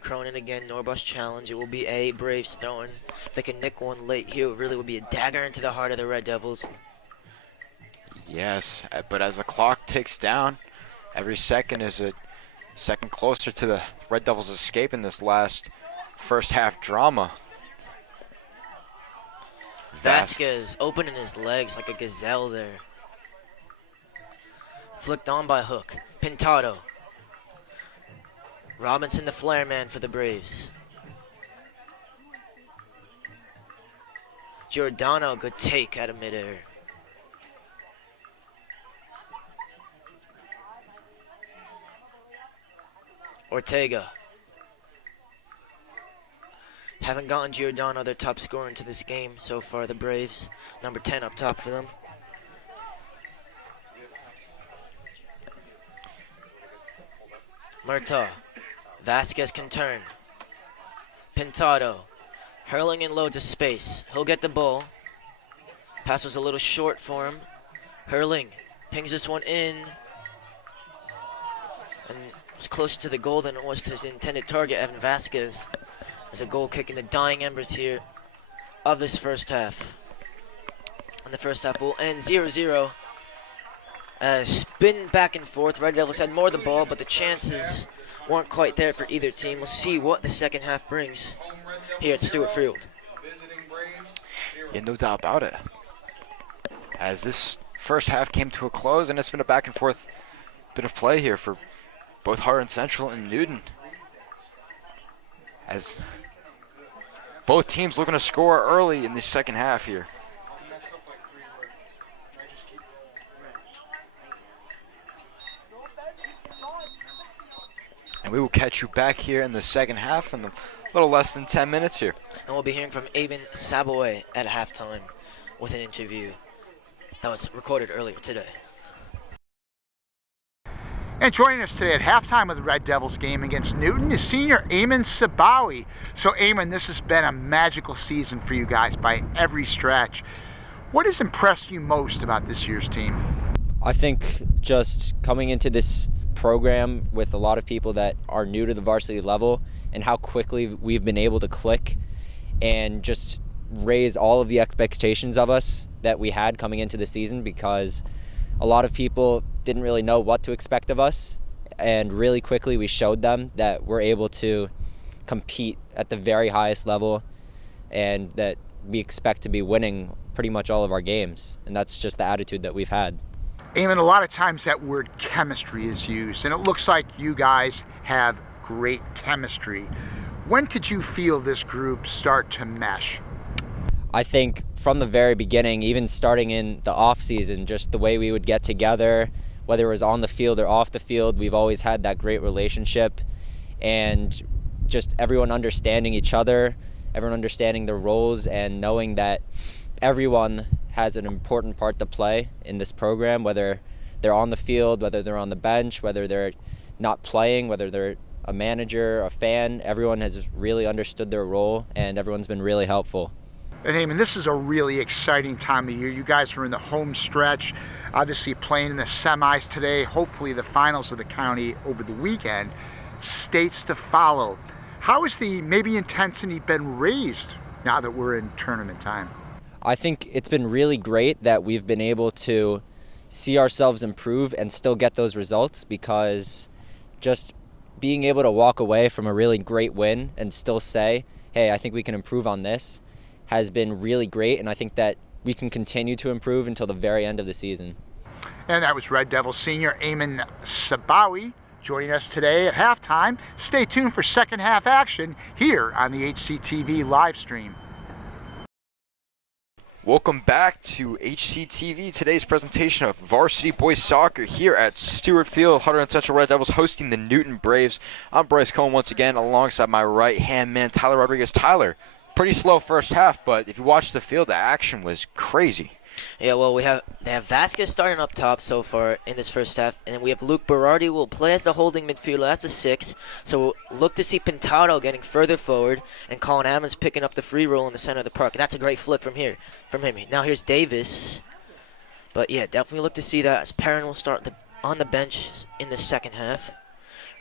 Cronin again, Norbosh challenge. It will be a Braves throw-in. If they can nick one late here, it really will be a dagger into the heart of the Red Devils. Yes, but as the clock ticks down, every second is a second closer to the Red Devils escaping this last first half drama. Vasquez opening his legs like a gazelle there. Flicked on by Hook. Pintado. Robinson, the flare man for the Braves. Giordano, good take out of midair. Ortega. Haven't gotten Giordano, their top scorer, into this game so far, the Braves. Number 10 up top for them. Murtaugh. Vasquez can turn. Pintado. Hurling in loads of space. He'll get the ball. Pass was a little short for him. Hurling pings this one in. And was closer to the goal than it was to his intended target, Evan Vasquez. As a goal kick in the dying embers here of this first half. And the first half will end 0-0. Spin back and forth. Red Devils had more of the ball, but the chances weren't quite there for either team. We'll see what the second half brings here at Stewart Field. Yeah, no doubt about it. As this first half came to a close, and it's been a back and forth bit of play here for both Hunterdon Central and Newton. As both teams looking to score early in the second half here. And we will catch you back here in the second half in a little less than 10 minutes here. And we'll be hearing from Aben Saboy at halftime with an interview that was recorded earlier today. And joining us today at halftime of the Red Devils game against Newton is senior Eamon Sabawi. So Eamon, this has been a magical season for you guys by every stretch. What has impressed you most about this year's team? I think just coming into this program with a lot of people that are new to the varsity level and how quickly we've been able to click and just raise all of the expectations of us that we had coming into the season, because a lot of people didn't really know what to expect of us, and really quickly we showed them that we're able to compete at the very highest level and that we expect to be winning pretty much all of our games, and that's just the attitude that we've had. Eamon, a lot of times that word chemistry is used, and it looks like you guys have great chemistry. When could you feel this group start to mesh? I think from the very beginning, even starting in the off season, just the way we would get together, whether it was on the field or off the field, we've always had that great relationship, and just everyone understanding each other, everyone understanding their roles, and knowing that everyone has an important part to play in this program, whether they're on the field, whether they're on the bench, whether they're not playing, whether they're a manager, a fan. Everyone has really understood their role, and everyone's been really helpful. And Eamon, this is a really exciting time of year. You guys are in the home stretch, obviously playing in the semis today, hopefully the finals of the county over the weekend. States to follow. How has the maybe intensity been raised now that we're in tournament time? I think it's been really great that we've been able to see ourselves improve and still get those results, because just being able to walk away from a really great win and still say, hey, I think we can improve on this, has been really great, and I think that we can continue to improve until the very end of the season. And that was Red Devil senior Eamon Sabawi joining us today at halftime. Stay tuned for second half action here on the HCTV live stream. Welcome back to HCTV, today's presentation of varsity boys soccer here at Stewart Field. Hunterdon Central Red Devils hosting the Newton Braves. I'm Bryce Cohen once again, alongside my right-hand man, Tyler Rodriguez. Tyler, pretty slow first half, but if you watch the field, the action was crazy. Yeah, well, they have Vasquez starting up top so far in this first half, and then we have Luke Berardi who will play as the holding midfielder. That's a 6. So we'll look to see Pintado getting further forward, and Colin Adams picking up the free roll in the center of the park. And that's a great flick from him. Now here's Davis. But yeah, definitely look to see that, as Perrin will start on the bench in the second half.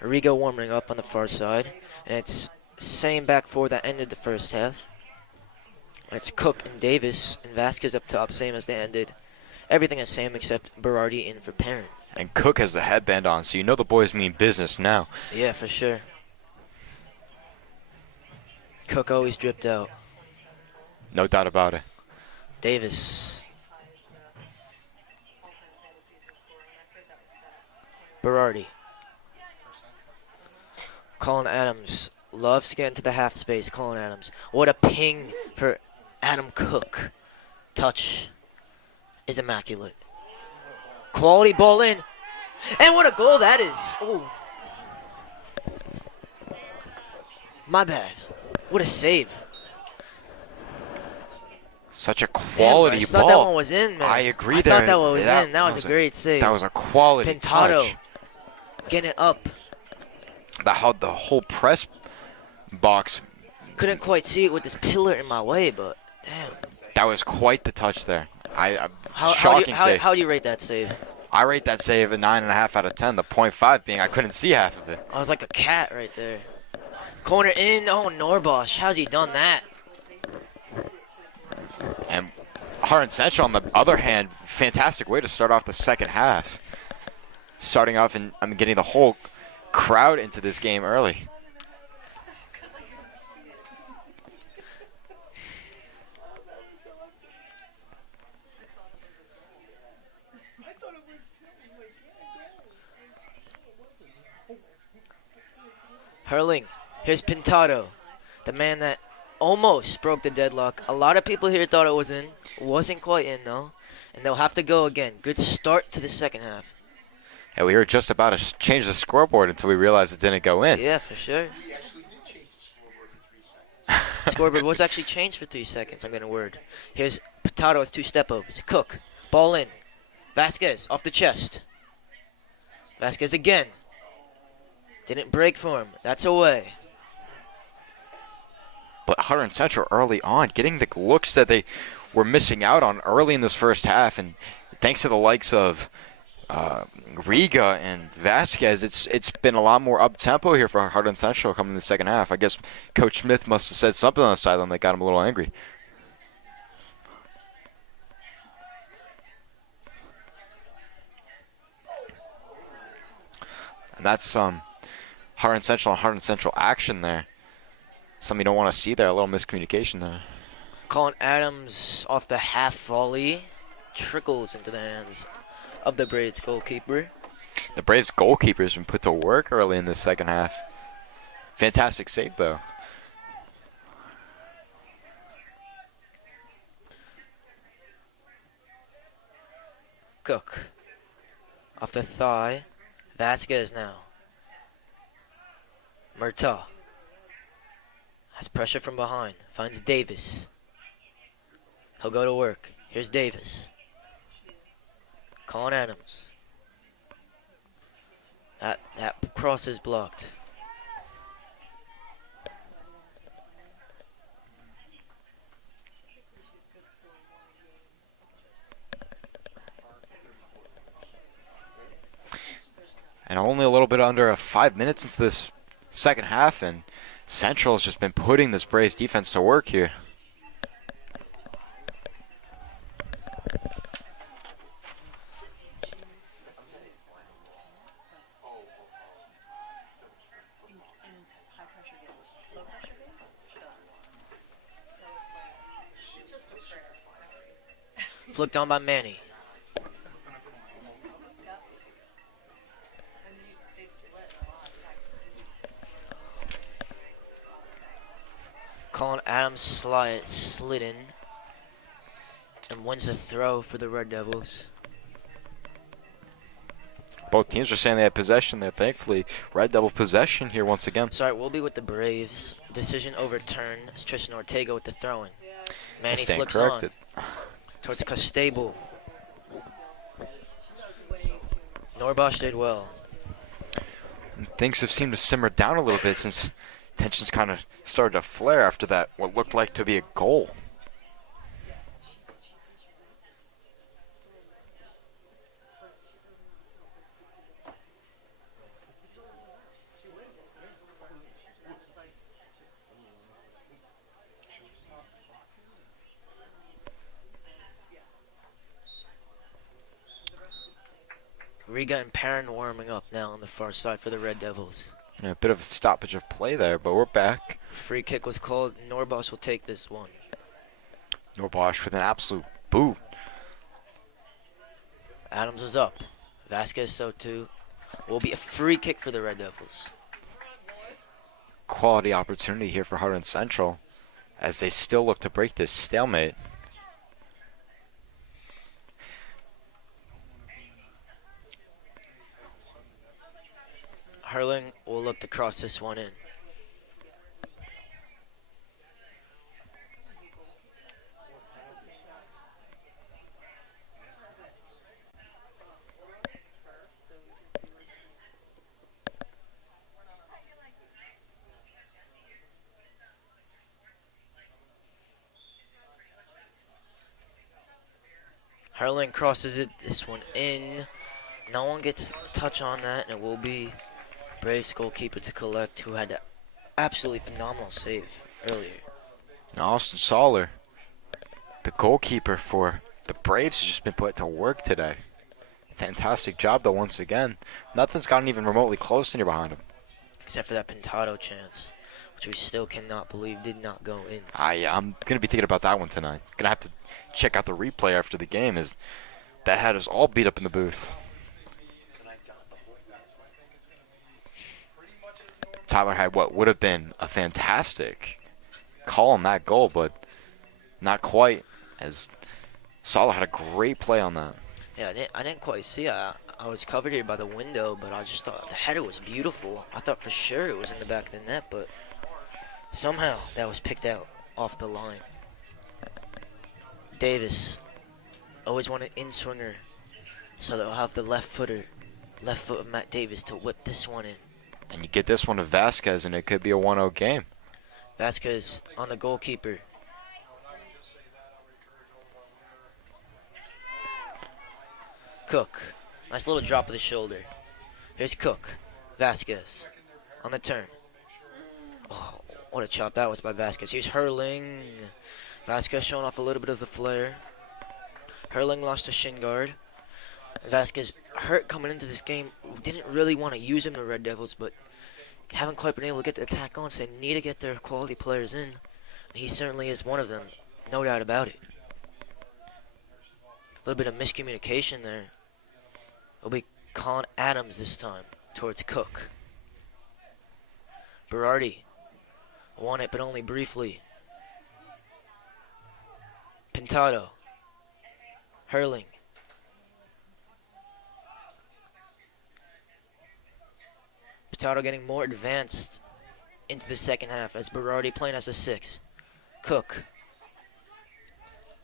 Arrigo warming up on the far side, and it's same back four that ended the first half. It's Cook and Davis and Vasquez up top, same as they ended. Everything is same except Berardi in for Perrin. And Cook has the headband on, so you know the boys mean business now. Yeah, for sure. Cook always dripped out. No doubt about it. Davis. Berardi. Colin Adams loves to get into the half space. Colin Adams. What a ping for Adam Cook. Touch is immaculate. Quality ball in. And what a goal that is. Oh. My bad. What a save. Such a quality Damn, I ball. thought that one was in, man. I agree I there. thought that one was in. That was a great save. That was a quality Pintado touch. getting it up. The whole press box. Couldn't quite see it with this pillar in my way, but damn. That was quite the touch there. Shocking save. How do you rate that save? I rate that save a 9.5 out of 10. The 0.5 being I couldn't see half of it. I was like a cat right there. Corner in. Oh, Norbosch. How's he done that? Hunterdon Central, on the other hand, fantastic way to start off the second half. Starting off and getting the whole crowd into this game early. Hurling. Here's Pintado, the man that almost broke the deadlock. A lot of people here thought it was in. Wasn't quite in, though. And they'll have to go again. Good start to the second half. Yeah, we were just about to change the scoreboard until we realized it didn't go in. Yeah, for sure. Scoreboard was actually changed for 3 seconds. I'm going to word. Here's Pintado with 2 step-overs. Cook. Ball in. Vasquez off the chest. Vasquez again. Didn't break for him. That's away. But Hunterdon Central early on, getting the looks that they were missing out on early in this first half, and thanks to the likes of Riga and Vasquez, it's been a lot more up-tempo here for Hunterdon Central coming in the second half. I guess Coach Smith must have said something on the sideline that got him a little angry. And that's Hunterdon Central and Hunterdon Central action there. Something you don't want to see there, a little miscommunication there. Colin Adams off the half volley. Trickles into the hands of the Braves goalkeeper. The Braves goalkeeper's been put to work early in the second half. Fantastic save, though. Cook. Off the thigh. Vasquez now. Murtaugh. Has pressure from behind. Finds Davis. He'll go to work. Here's Davis. Colin Adams. That cross is blocked. And only a little bit under 5 minutes into this second half, and Central has just been putting this Braves defense to work here. Flicked on by Manny. Colin Adams slid in and wins the throw for the Red Devils. Both teams are saying they had possession there, thankfully. Red Devil possession here once again. Sorry, we'll be with the Braves. Decision overturned as Tristan Ortega with the throw-in. Manny flicks corrected on towards Costable. Norbosch did well. And things have seemed to simmer down a little bit since tensions kind of started to flare after that, what looked like to be a goal. Riga and Perrin warming up now on the far side for the Red Devils. Yeah, a bit of a stoppage of play there, but we're back. Free kick was called. Norbosch will take this one. Norbosch with an absolute boot. Adams is up. Vasquez so too. Will be a free kick for the Red Devils. Quality opportunity here for Hunterdon Central as they still look to break this stalemate. Hurling will look to cross this one in. Hurling crosses this one in. No one gets a touch on that, and it will be Braves goalkeeper to collect, who had an absolutely phenomenal save earlier. And Austin Soller The goalkeeper for the Braves has just been put to work today. Fantastic job, though, once again. Nothing's gotten even remotely close to near behind him. Except for that Pintado chance, which we still cannot believe did not go in. I'm going to be thinking about that one tonight. Going to have to check out the replay after the game, as that had us all beat up in the booth. Tyler had what would have been a fantastic call on that goal, but not quite, as Salah had a great play on that. Yeah, I didn't quite see it. I was covered here by the window, but I just thought the header was beautiful. I thought for sure it was in the back of the net, but somehow that was picked out off the line. Davis, always want an in-swinger, so they'll have the left foot of Matt Davis to whip this one in. And you get this one to Vasquez, and it could be a 1-0 game. Vasquez on the goalkeeper. Cook. Nice little drop of the shoulder. Here's Cook. Vasquez on the turn. Oh, what a chop that was by Vasquez. Here's Hurling. Vasquez showing off a little bit of the flair. Hurling lost to shin guard. Vasquez hurt coming into this game. Didn't really want to use him, the Red Devils, but haven't quite been able to get the attack on, so they need to get their quality players in. And he certainly is one of them. No doubt about it. A little bit of miscommunication there. It'll be Colin Adams this time towards Cook. Berardi won it, but only briefly. Pintado. Hurling. Pintado getting more advanced into the second half as Berardi playing as a 6. Cook.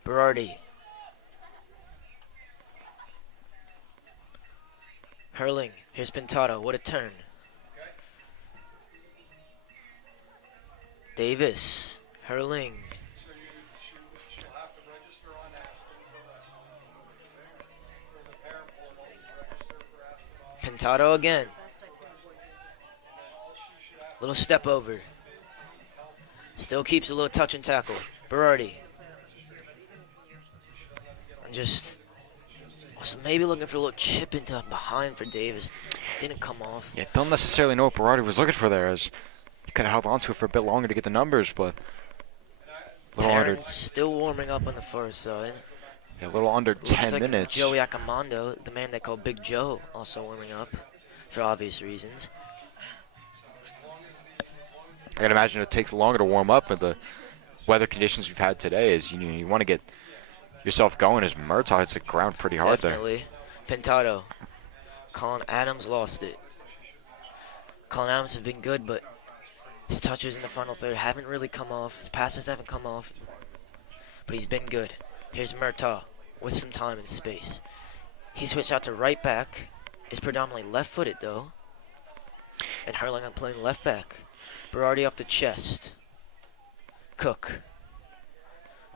Berardi. Hurling. Here's Pintado. What a turn. Davis. Hurling. Pintado again. Little step over. Still keeps a little touch and tackle. Berardi. And just was maybe looking for a little chip into behind for Davis. Didn't come off. Yeah, don't necessarily know what Berardi was looking for there, as he could have held on to it for a bit longer to get the numbers, but a little under. Still warming up on the far side. Yeah, a little under 10 like minutes. Joey Accomando, the man they call Big Joe, also warming up for obvious reasons. I can imagine it takes longer to warm up, but the weather conditions we've had today is you want to get yourself going as Murtaugh hits the ground pretty hard Definitely. There. Pintado. Colin Adams lost it. Colin Adams has been good, but his touches in the final third haven't really come off. His passes haven't come off, but he's been good. Here's Murtaugh with some time and space. He switched out to right back. Is predominantly left-footed, though. And Hurling on playing left back. Berardi off the chest. Cook.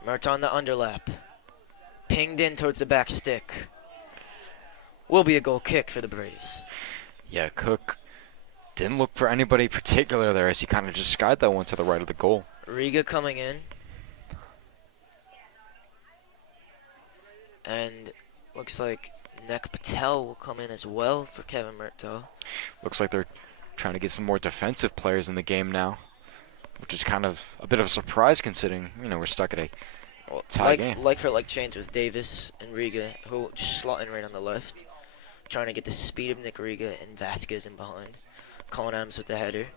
Murtaugh on the underlap. Pinged in towards the back stick. Will be a goal kick for the Braves. Yeah, Cook didn't look for anybody particular there, as he kind of just skied that one to the right of the goal. Riga coming in. And looks like Nek Patel will come in as well for Kevin Murtaugh. Looks like they're trying to get some more defensive players in the game now, which is kind of a bit of a surprise considering, we're stuck at a tie game. Like for like change with Davis and Riga, who just slotting right on the left. Trying to get the speed of Nick Riga and Vasquez in behind. Colin Adams with the header.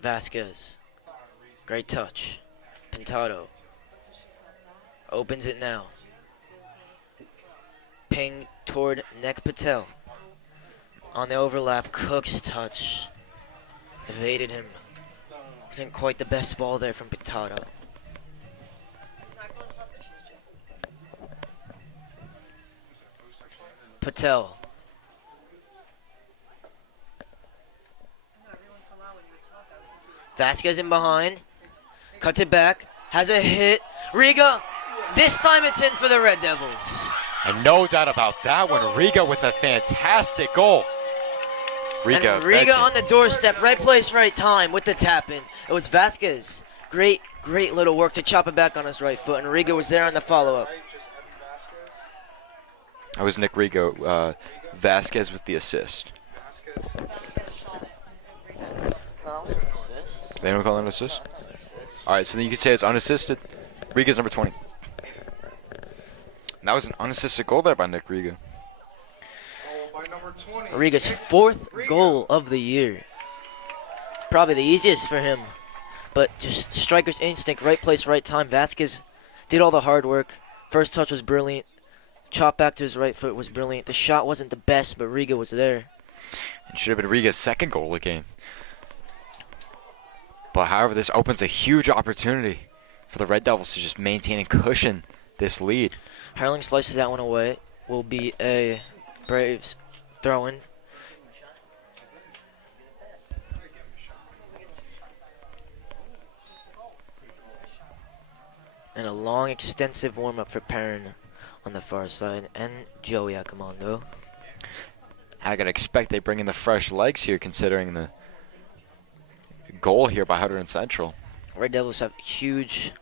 Vasquez. Great touch. Pintado. Opens it now. Ping toward Nek Patel. On the overlap, Cook's touch. Evaded him. Wasn't quite the best ball there from Pintado. Patel. Vasquez in behind. Cuts it back. Has a hit. Riga. This time it's in for the Red Devils. And no doubt about that one. Riga with a fantastic goal. Riga. And Riga on the doorstep, right place, right time with the tap in. It was Vasquez. Great little work to chop it back on his right foot, and Riga was there on the follow-up. That was Nick Riga. Vasquez with the assist. They don't call it an assist? All right, so then you could say it's unassisted. Riga's number 20. And that was an unassisted goal there by Nick Riga. Riga's 4th goal of the year. Probably the easiest for him. But just striker's instinct, right place, right time. Vasquez did all the hard work. First touch was brilliant. Chop back to his right foot was brilliant. The shot wasn't the best, but Riga was there. It should have been Riga's 2nd goal of the game. But however, this opens a huge opportunity for the Red Devils to just maintain and cushion this lead. Hurling slices that one away. Will be a Braves throw-in. And a long, extensive warm-up for Perrin on the far side, and Joey Accomando. I gotta expect they bring in the fresh legs here, considering the goal here by Hunterdon Central. Red Devils have huge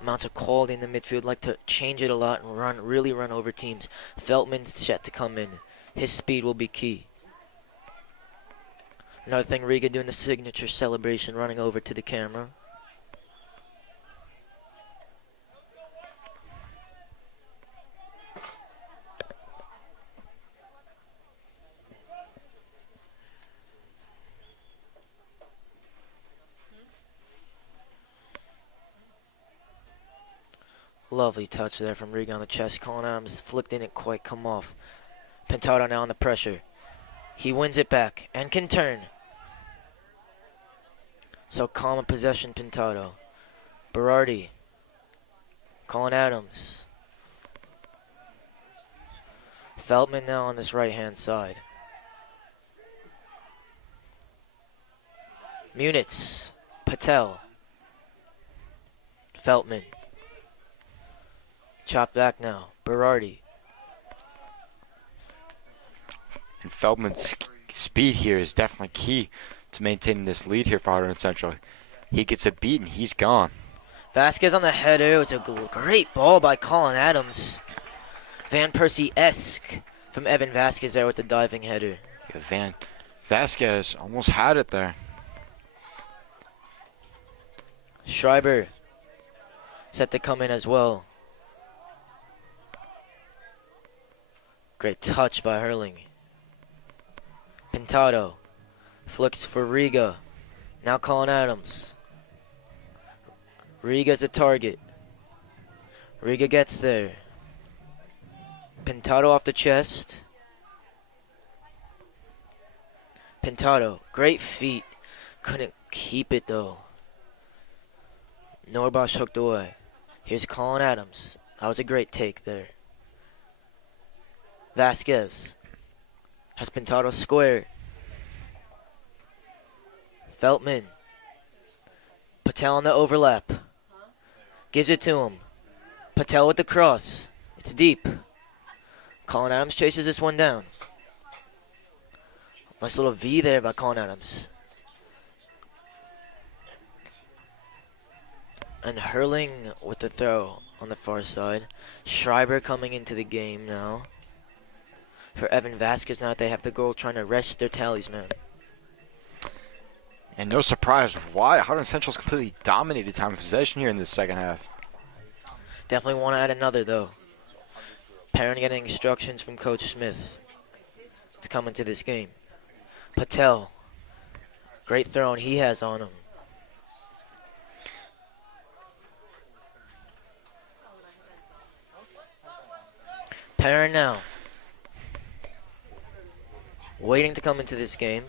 amounts of quality in the midfield, like to change it a lot and really run over teams. Feltman's set to come in. His speed will be key. Another thing, Riga doing the signature celebration, running over to the camera. Lovely touch there from Riga on the chest. Colin Adams flicked, didn't quite come off. Pintado now under pressure. He wins it back and can turn. So calm in possession, Pintado. Berardi. Colin Adams. Feltman now on this right-hand side. Munitz. Patel. Feltman. Chop back now. Berardi. And Feldman's speed here is definitely key to maintaining this lead here for Hunterdon Central. He gets a beat and he's gone. Vasquez on the header. It was a great ball by Colin Adams. Van Persie-esque from Evan Vasquez there with the diving header. Yeah, Vasquez almost had it there. Schreiber set to come in as well. Great touch by Hurling. Pintado flicks for Riga. Now Colin Adams. Riga's a target. Riga gets there. Pintado off the chest. Pintado, great feet. Couldn't keep it though. Norbosch hooked away. Here's Colin Adams. That was a great take there. Vasquez has Pintado square. Feltman. Patel on the overlap. Gives it to him. Patel with the cross. It's deep. Colin Adams chases this one down. Nice little V there by Colin Adams. And Hurling with the throw on the far side. Schreiber coming into the game now. For Evan Vasquez now that they have the goal, trying to rest their talisman. And no surprise why Hunterdon Central's completely dominated time of possession here in this second half. Definitely want to add another though. Perrin getting instructions from Coach Smith to come into this game. Patel. Great throw he has on him. Perrin now. Waiting to come into this game.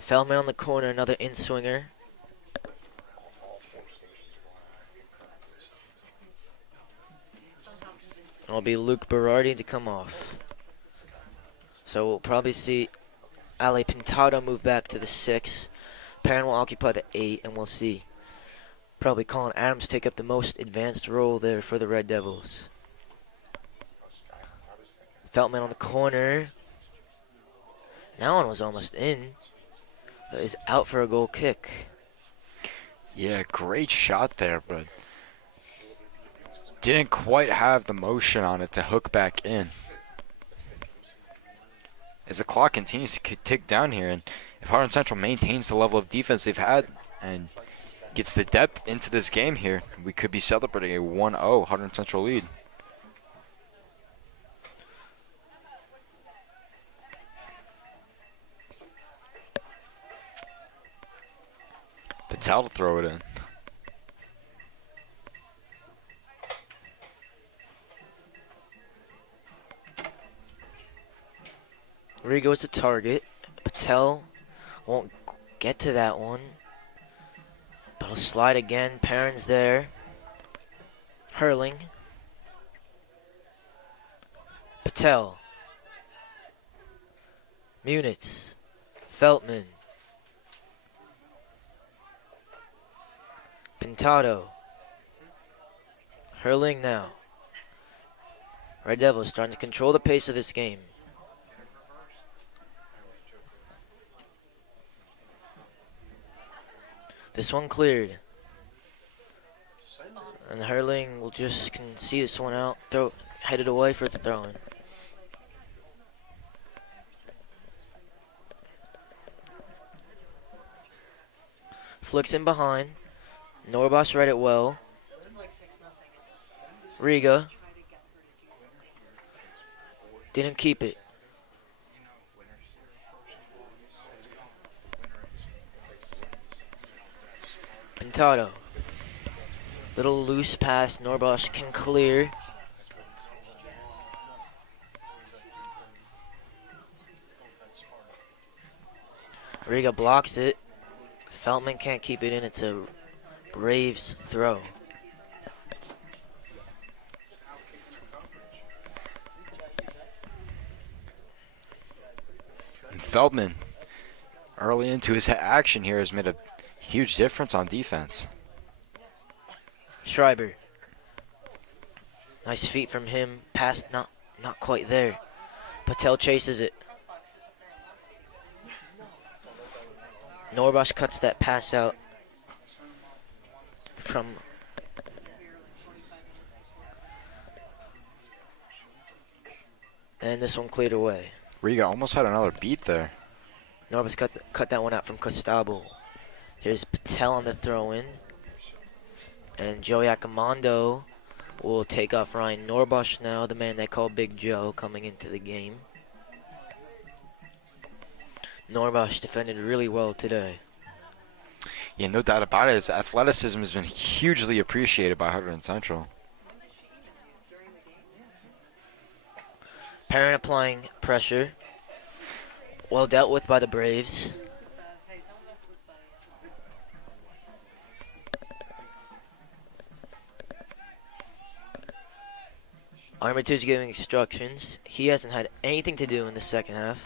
Feldman on the corner, another in-swinger. It'll be Luke Berardi to come off. So we'll probably see Ale Pintado move back to the 6. Perrin will occupy the 8, and we'll see probably Colin Adams take up the most advanced role there for the Red Devils. Feltman on the corner. That one was almost in, but is out for a goal kick. Yeah, great shot there, but didn't quite have the motion on it to hook back in. As the clock continues to tick down here, and if Hunterdon Central maintains the level of defense they've had and gets the depth into this game here, we could be celebrating a 1-0 Hunterdon Central lead. Patel to throw it in. Rigo is the target. Patel won't get to that one. But he'll slide again. Perrin's there. Hurling. Patel. Munitz. Feltman. Pintado. Hurling now. Red Devils starting to control the pace of this game. This one cleared. And Hurling will just can see this one out. Headed away for the throw-in. Flicks in behind. Norboss read it well. Riga. Didn't keep it. Pintado. Little loose pass. Norboss can clear. Riga blocks it. Feltman can't keep it in. It's a Braves throw. And Feldman, early into his action here, has made a huge difference on defense. Schreiber. Nice feet from him. Pass not quite there. Patel chases it. Norbosh cuts that pass out from and this one cleared away. Riga almost had another beat there. Norbosh cut that one out from Costabo. Here's Patel on the throw-in. And Joey Accomando will take off Ryan Norbosh now, the man they call Big Joe, coming into the game. Norbosh defended really well today. Yeah, no doubt about it. His athleticism has been hugely appreciated by Hunterdon Central. Perrin applying pressure. Well dealt with by the Braves. Armitage giving instructions. He hasn't had anything to do in the second half.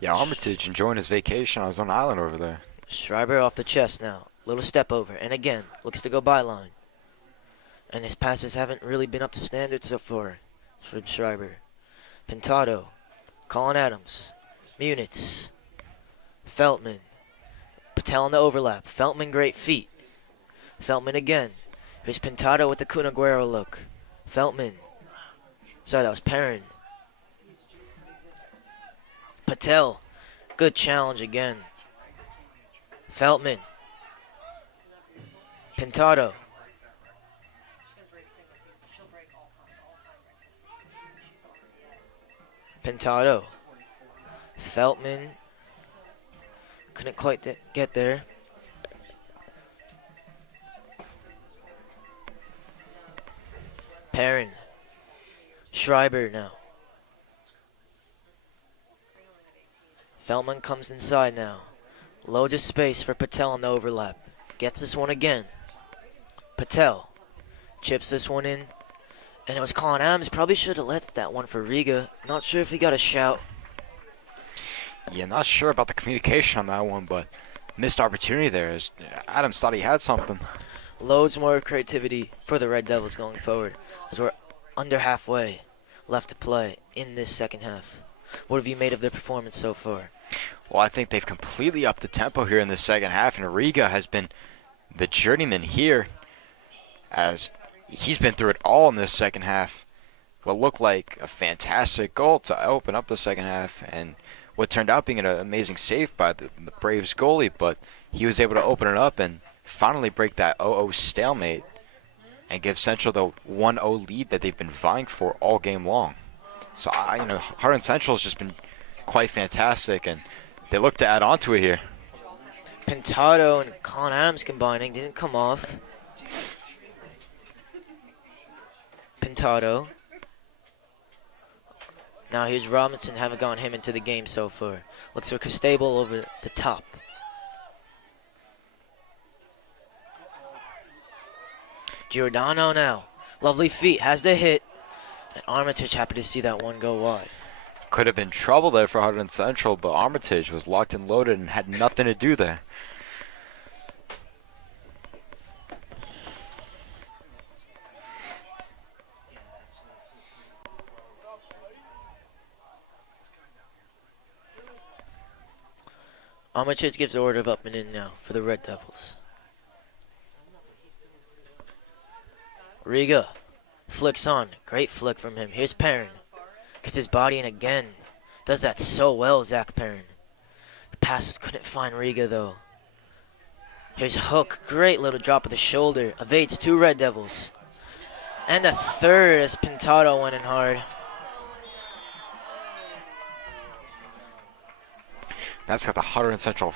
Yeah, Armitage enjoying his vacation on his own island over there. Schreiber off the chest now. Little step over. And again, looks to go byline. And his passes haven't really been up to standard so far for Schreiber. Pintado. Colin Adams. Munitz. Feltman. Patel on the overlap. Feltman great feet. Feltman again. Here's Pintado with the Kun Aguero look. Feltman. Sorry, that was Perrin. Patel. Good challenge again. Feltman. Pintado. Pintado. Feltman. Couldn't quite get there. Perrin. Schreiber now. Feltman comes inside now. Loads of space for Patel on the overlap. Gets this one again. Patel. Chips this one in. And it was Colin Adams. Probably should have left that one for Riga. Not sure if he got a shout. Yeah, not sure about the communication on that one, but missed opportunity there as Adams thought he had something. Loads more creativity for the Red Devils going forward as we're under halfway. left to play in this second half. What have you made of their performance so far? Well, I think they've completely upped the tempo here in the second half, and Riga has been the journeyman here, as he's been through it all in this second half. What looked like a fantastic goal to open up the second half, and what turned out being an amazing save by the Braves goalie, but he was able to open it up and finally break that 0-0 stalemate and give Central the 1-0 lead that they've been vying for all game long. So, Hunterdon Central has just been quite fantastic, and they look to add on to it here. Pintado and Colin Adams combining didn't come off. Pintado. Now here's Robinson, haven't gotten him into the game so far. Looks for Castable over the top. Giordano now. Lovely feet, has the hit. And Armitage happy to see that one go wide. Could have been trouble there for Hunterdon Central, but Armitage was locked and loaded and had nothing to do there. Armitage gives the order of up and in now for the Red Devils. Riga flicks on. Great flick from him. Here's Perrin. Gets his body in again. Does that so well, Zach Perrin. The pass couldn't find Riga though. Here's Hook. Great little drop of the shoulder. Evades 2 Red Devils. And a third as Pintado went in hard. That's got the Hunterdon Central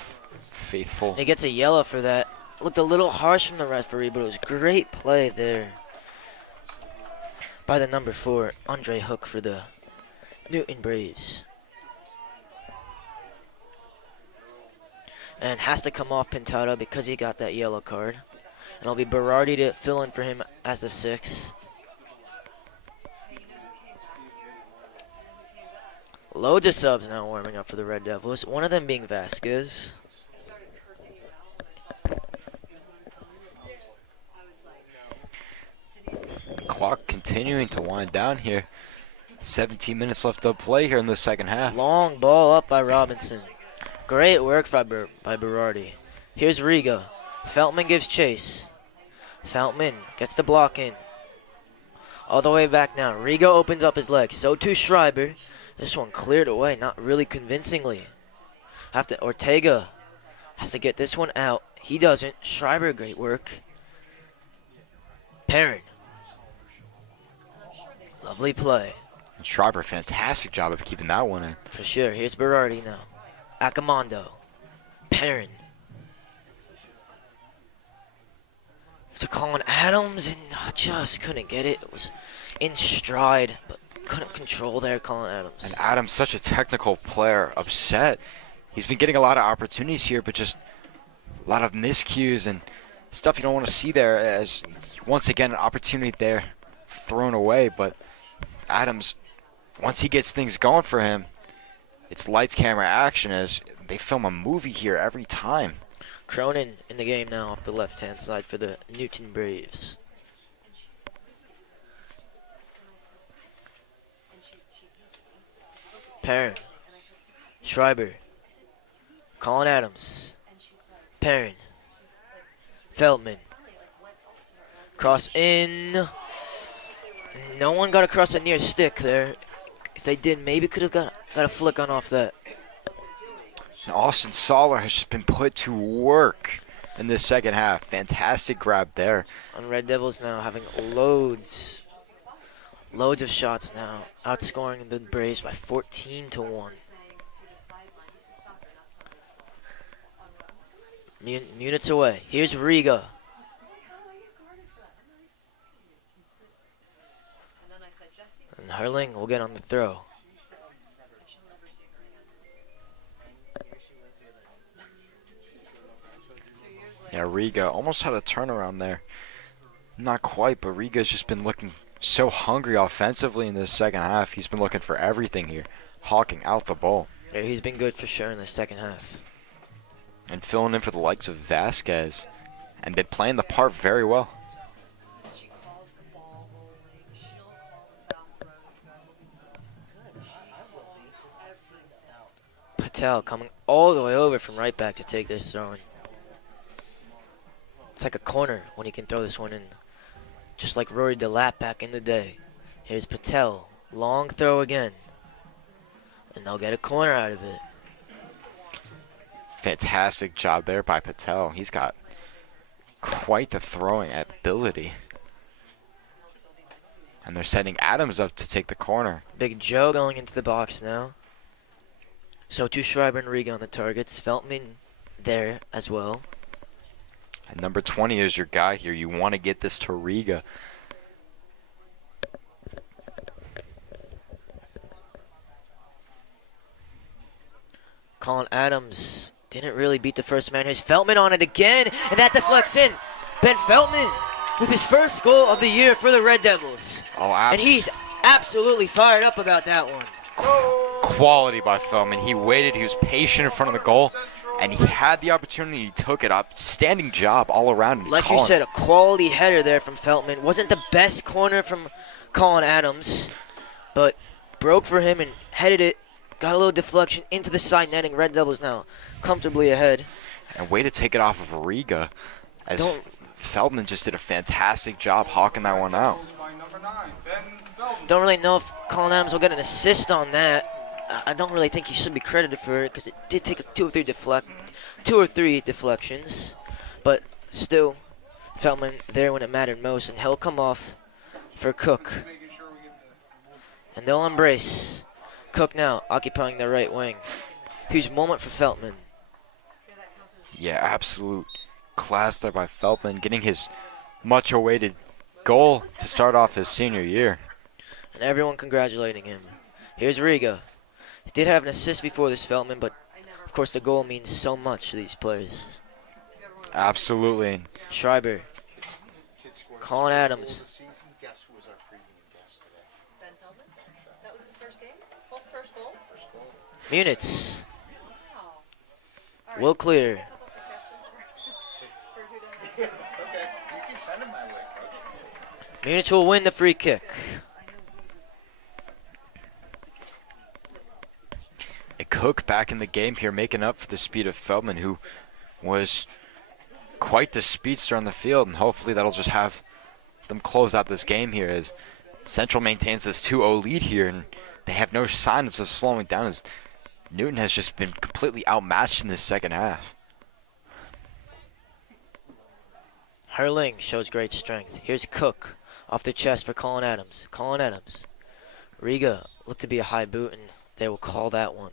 faithful. He gets a yellow for that. Looked a little harsh from the referee, but it was great play there by the number 4, Andre Hook, for the Newton Braves. And has to come off Pintado because he got that yellow card. And it'll be Berardi to fill in for him as the 6. Loads of subs now warming up for the Red Devils. One of them being Vasquez. Clock continuing to wind down here. 17 minutes left to play here in the second half. Long ball up by Robinson. Great work by Berardi. Here's Riga. Feltman gives chase. Feltman gets the block in. All the way back now. Riga opens up his legs. So too Schreiber. This one cleared away, not really convincingly. Ortega has to get this one out. He doesn't. Schreiber, great work. Perrin. Lovely play. And Schreiber, fantastic job of keeping that one in. For sure. Here's Berardi now. Accomando. Perrin. To Colin Adams, and just couldn't get it. It was in stride, but couldn't control there, Colin Adams. And Adams, such a technical player, upset. He's been getting a lot of opportunities here, but just a lot of miscues and stuff you don't want to see there, as once again an opportunity there thrown away. But Adams, once he gets things going for him, it's lights, camera, action, as they film a movie here every time. Cronin in the game now off the left-hand side for the Newton Braves. Perrin. Schreiber. Colin Adams. Perrin. Feldman. Cross in. No one got across the near stick there. If they did, maybe could have got a flick on off that. And Austin Soller has just been put to work in this second half. Fantastic grab there. And Red Devils now having loads of shots now, outscoring the Braves by 14-1. Minutes away. Here's Riga. And Herling will get on the throw. Yeah, Riga almost had a turnaround there. Not quite, but Riga's just been looking so hungry offensively in this second half. He's been looking for everything here, hawking out the ball. Yeah, he's been good for sure in the second half. And filling in for the likes of Vasquez. And been playing the part very well. Patel coming all the way over from right back to take this throw in. It's like a corner when he can throw this one in. Just like Rory DeLapp back in the day. Here's Patel. Long throw again. And they'll get a corner out of it. Fantastic job there by Patel. He's got quite the throwing ability. And they're sending Adams up to take the corner. Big Joe going into the box now. So to Schreiber and Riga on the targets. Feltman there as well. And number 20 is your guy here. You want to get this to Riga. Colin Adams didn't really beat the first man. Here's Feltman on it again, and that deflects in. Ben Feltman with his first goal of the year for the Red Devils. Oh, and he's absolutely fired up about that one. Quality by Feldman. He waited. He was patient in front of the goal, and he had the opportunity. He took it up. Standing job all around. Like you said, a quality header there from Feltman. Wasn't the best corner from Colin Adams, but broke for him and headed it. Got a little deflection into the side netting. Red Devils now comfortably ahead. And way to take it off of Riga, as Feldman just did a fantastic job hawking that one out. Don't really know if Colin Adams will get an assist on that. I don't really think he should be credited for it because it did take two or three deflections. But still, Feldman there when it mattered most, and he'll come off for Cook. And they'll embrace. Cook now occupying the right wing. Huge moment for Feltman. Yeah, absolute class there by Feltman, getting his much-awaited goal to start off his senior year. And everyone congratulating him. Here's Riga. He did have an assist before this, Feltman, but of course the goal means so much to these players. Absolutely. Schreiber. Colin Adams. Munitz will clear. Munich will win the free kick. And Cook back in the game here, making up for the speed of Feldman, who was quite the speedster on the field, and hopefully that'll just have them close out this game here as Central maintains this 2-0 lead here, and they have no signs of slowing down as Newton has just been completely outmatched in this second half. Hurling shows great strength. Here's Cook off the chest for Colin Adams. Colin Adams. Riga looked to be a high boot, and they will call that one.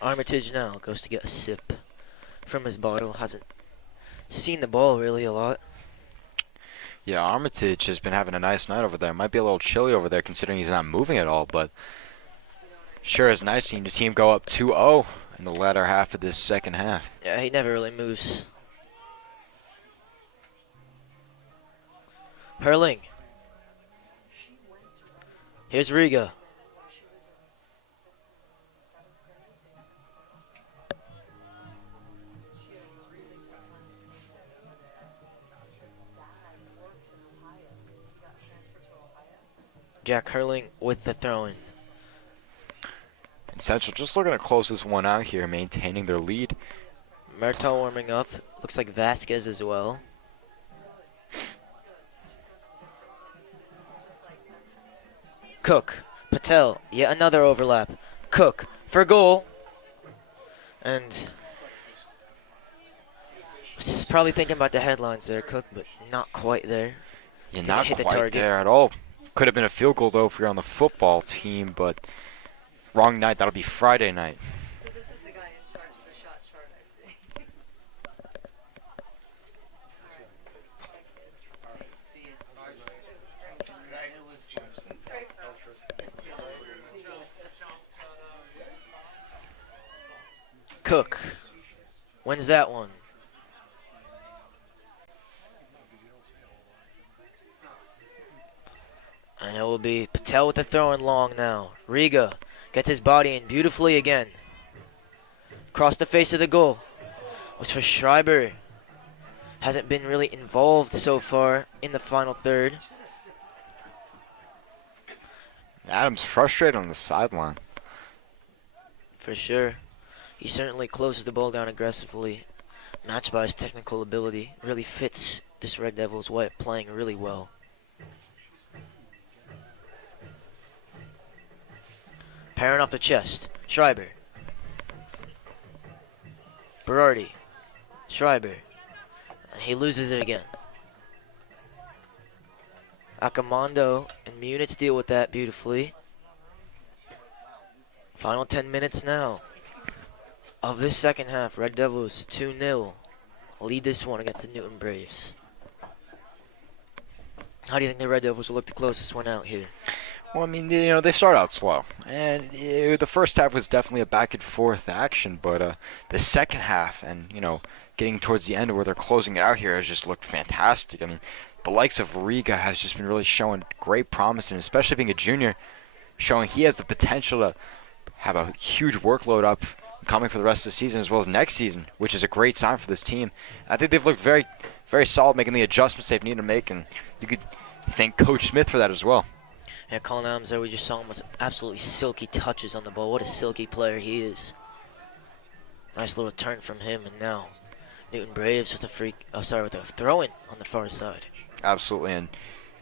Armitage now goes to get a sip from his bottle. Hasn't seen the ball really a lot. Yeah, Armitage has been having a nice night over there. Might be a little chilly over there considering he's not moving at all, but sure is nice seeing the team go up 2-0 in the latter half of this second half. Yeah, he never really moves. Hurling. Here's Riga. Jack Hurling with the throw-in. And Central just looking to close this one out here, maintaining their lead. Murtaugh warming up. Looks like Vasquez as well. Cook. Patel. Yet another overlap. Cook for goal. And probably thinking about the headlines there, Cook, but not quite there. You're Didn't not hit the quite target. there at all. Could have been a field goal, though, if you're on the football team, but wrong night. That'll be Friday night. So this is the guy in charge of the shot chart, I see. Cook wins that one. And it will be Patel with the throw in long now. Riga gets his body in beautifully again. Across the face of the goal was for Schreiber. hasn't been really involved so far in the final third. Adams frustrated on the sideline. For sure. He certainly closes the ball down aggressively, matched by his technical ability. Really fits this Red Devils way of playing really well. Parent off the chest. Schreiber. Berardi. Schreiber. And he loses it again. Accomando and Munich deal with that beautifully. Final 10 minutes now of this second half. Red Devils 2-0. Lead this one against the Newton Braves. How do you think the Red Devils will look to close this one out here? Well, I mean, they start out slow, and the first half was definitely a back and forth action, but the second half, and getting towards the end where they're closing it out here, has just looked fantastic. I mean, the likes of Riga has just been really showing great promise, and especially being a junior, showing he has the potential to have a huge workload up coming for the rest of the season as well as next season, which is a great sign for this team. I think they've looked very, very solid, making the adjustments they've needed to make, and you could thank Coach Smith for that as well. Yeah, Colin Adams there, we just saw him with absolutely silky touches on the ball. What a silky player he is. Nice little turn from him, and now Newton Braves with a throw-in on the far side. Absolutely, and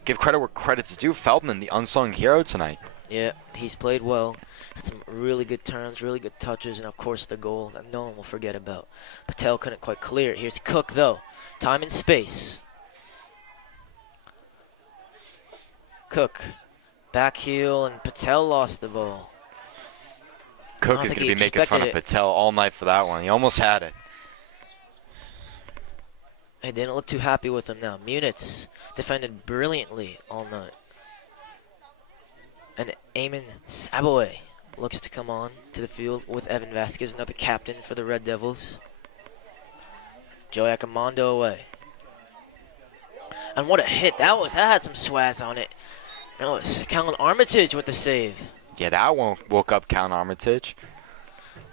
give credit where credit's due. Feldman, the unsung hero tonight. Yeah, he's played well. Had some really good turns, really good touches, and of course the goal that no one will forget about. Patel couldn't quite clear it. Here's Cook, though. Time and space. Cook. Back heel, and Patel lost the ball. Cook is going to be making fun of Patel all night for that one. He almost had it. They didn't look too happy with him now. Munitz defended brilliantly all night. And Eamon Saboe looks to come on to the field with Evan Vasquez, another captain for the Red Devils. Joey Accomando away. And what a hit that was. That had some swaz on it. That was Callan Armitage with the save. Yeah, that one woke up Callan Armitage.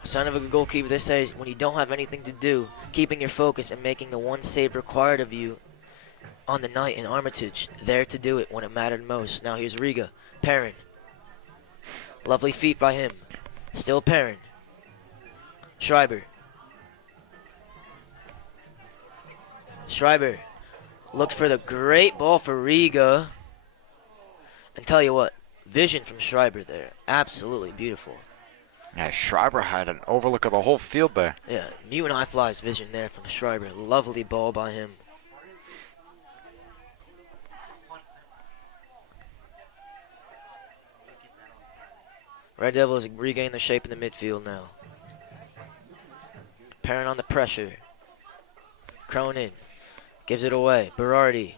Sign of a good goalkeeper, they say, is when you don't have anything to do, keeping your focus and making the one save required of you on the night. In Armitage, there to do it when it mattered most. Now here's Riga. Perrin. Lovely feet by him. Still Perrin. Schreiber. Schreiber looks for the great ball for Riga. And tell you what, vision from Schreiber there. Absolutely beautiful. Yeah, Schreiber had an overlook of the whole field there. Yeah, Mew and I Fly's vision there from Schreiber. Lovely ball by him. Red Devils regain their shape in the midfield now. Perrin on the pressure. Cronin gives it away. Berardi.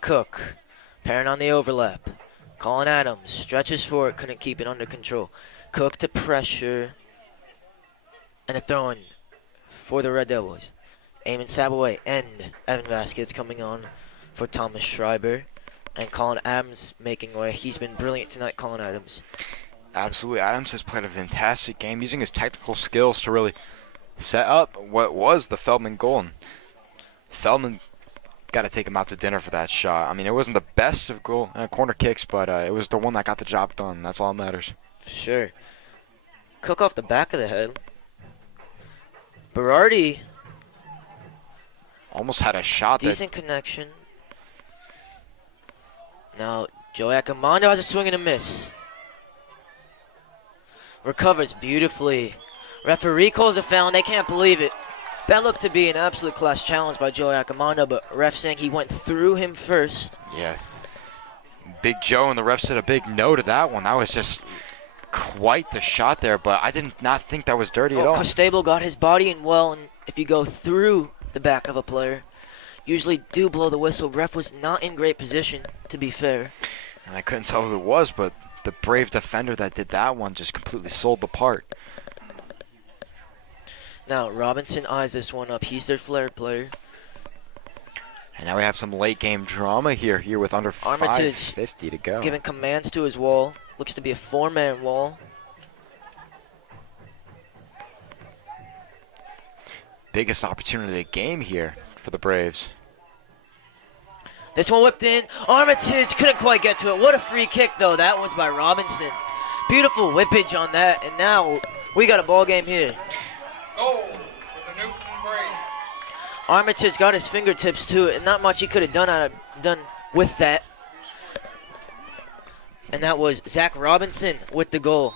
Cook. Perrin on the overlap. Colin Adams stretches for it, couldn't keep it under control. Cook to pressure. And a throw-in for the Red Devils. Eamon Saboe and Evan Vasquez coming on for Thomas Schreiber. And Colin Adams making way. He's been brilliant tonight, Colin Adams. Absolutely. Adams has played a fantastic game, using his technical skills to really set up what was the Feldman goal. And Feldman got to take him out to dinner for that shot. I mean, it wasn't the best of corner kicks, but it was the one that got the job done. That's all that matters. Sure. Cook off the back of the head. Berardi. Almost had a shot. Decent connection. Now, Joey Accomando has a swing and a miss. Recovers beautifully. Referee calls a foul, and they can't believe it. That looked to be an absolute class challenge by Joey Accomando, but ref saying he went through him first. Yeah. Big Joe and the ref said a big no to that one. That was just quite the shot there, but I did not think that was dirty at all. Costable got his body in well, and if you go through the back of a player, usually do blow the whistle. Ref was not in great position, to be fair. And I couldn't tell who it was, but the brave defender that did that one just completely sold the part. Now, Robinson eyes this one up. He's their flair player. And now we have some late game drama here with under Armitage 5:50 to go. Giving commands to his wall. Looks to be a four-man wall. Biggest opportunity of the game here for the Braves. This one whipped in. Armitage couldn't quite get to it. What a free kick, though. That was by Robinson. Beautiful whippage on that. And now we got a ball game here. Goal for the Newton Braves. Armitage got his fingertips to it, and not much he could have done with that. And that was Zach Robinson with the goal.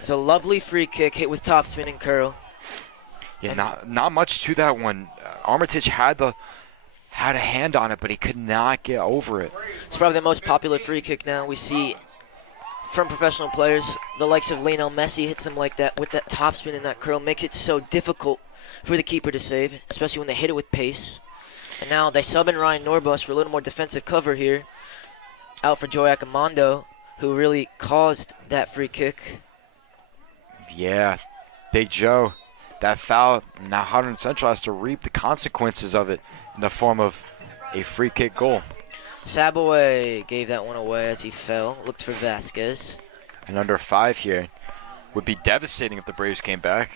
It's a lovely free kick hit with topspin and curl. Yeah, not much to that one. Armitage had a hand on it, but he could not get over it. It's probably the most popular free kick now we see from professional players. The likes of Lionel Messi hits them like that with that topspin and that curl. Makes it so difficult for the keeper to save, especially when they hit it with pace. And now they sub in Ryan Norbus for a little more defensive cover here. Out for Joey Akamondo, who really caused that free kick. Yeah, Big Joe. That foul, now Hunterdon Central has to reap the consequences of it in the form of a free kick goal. Sabaway gave that one away as he fell. Looked for Vasquez. And under 5 here would be devastating if the Braves came back.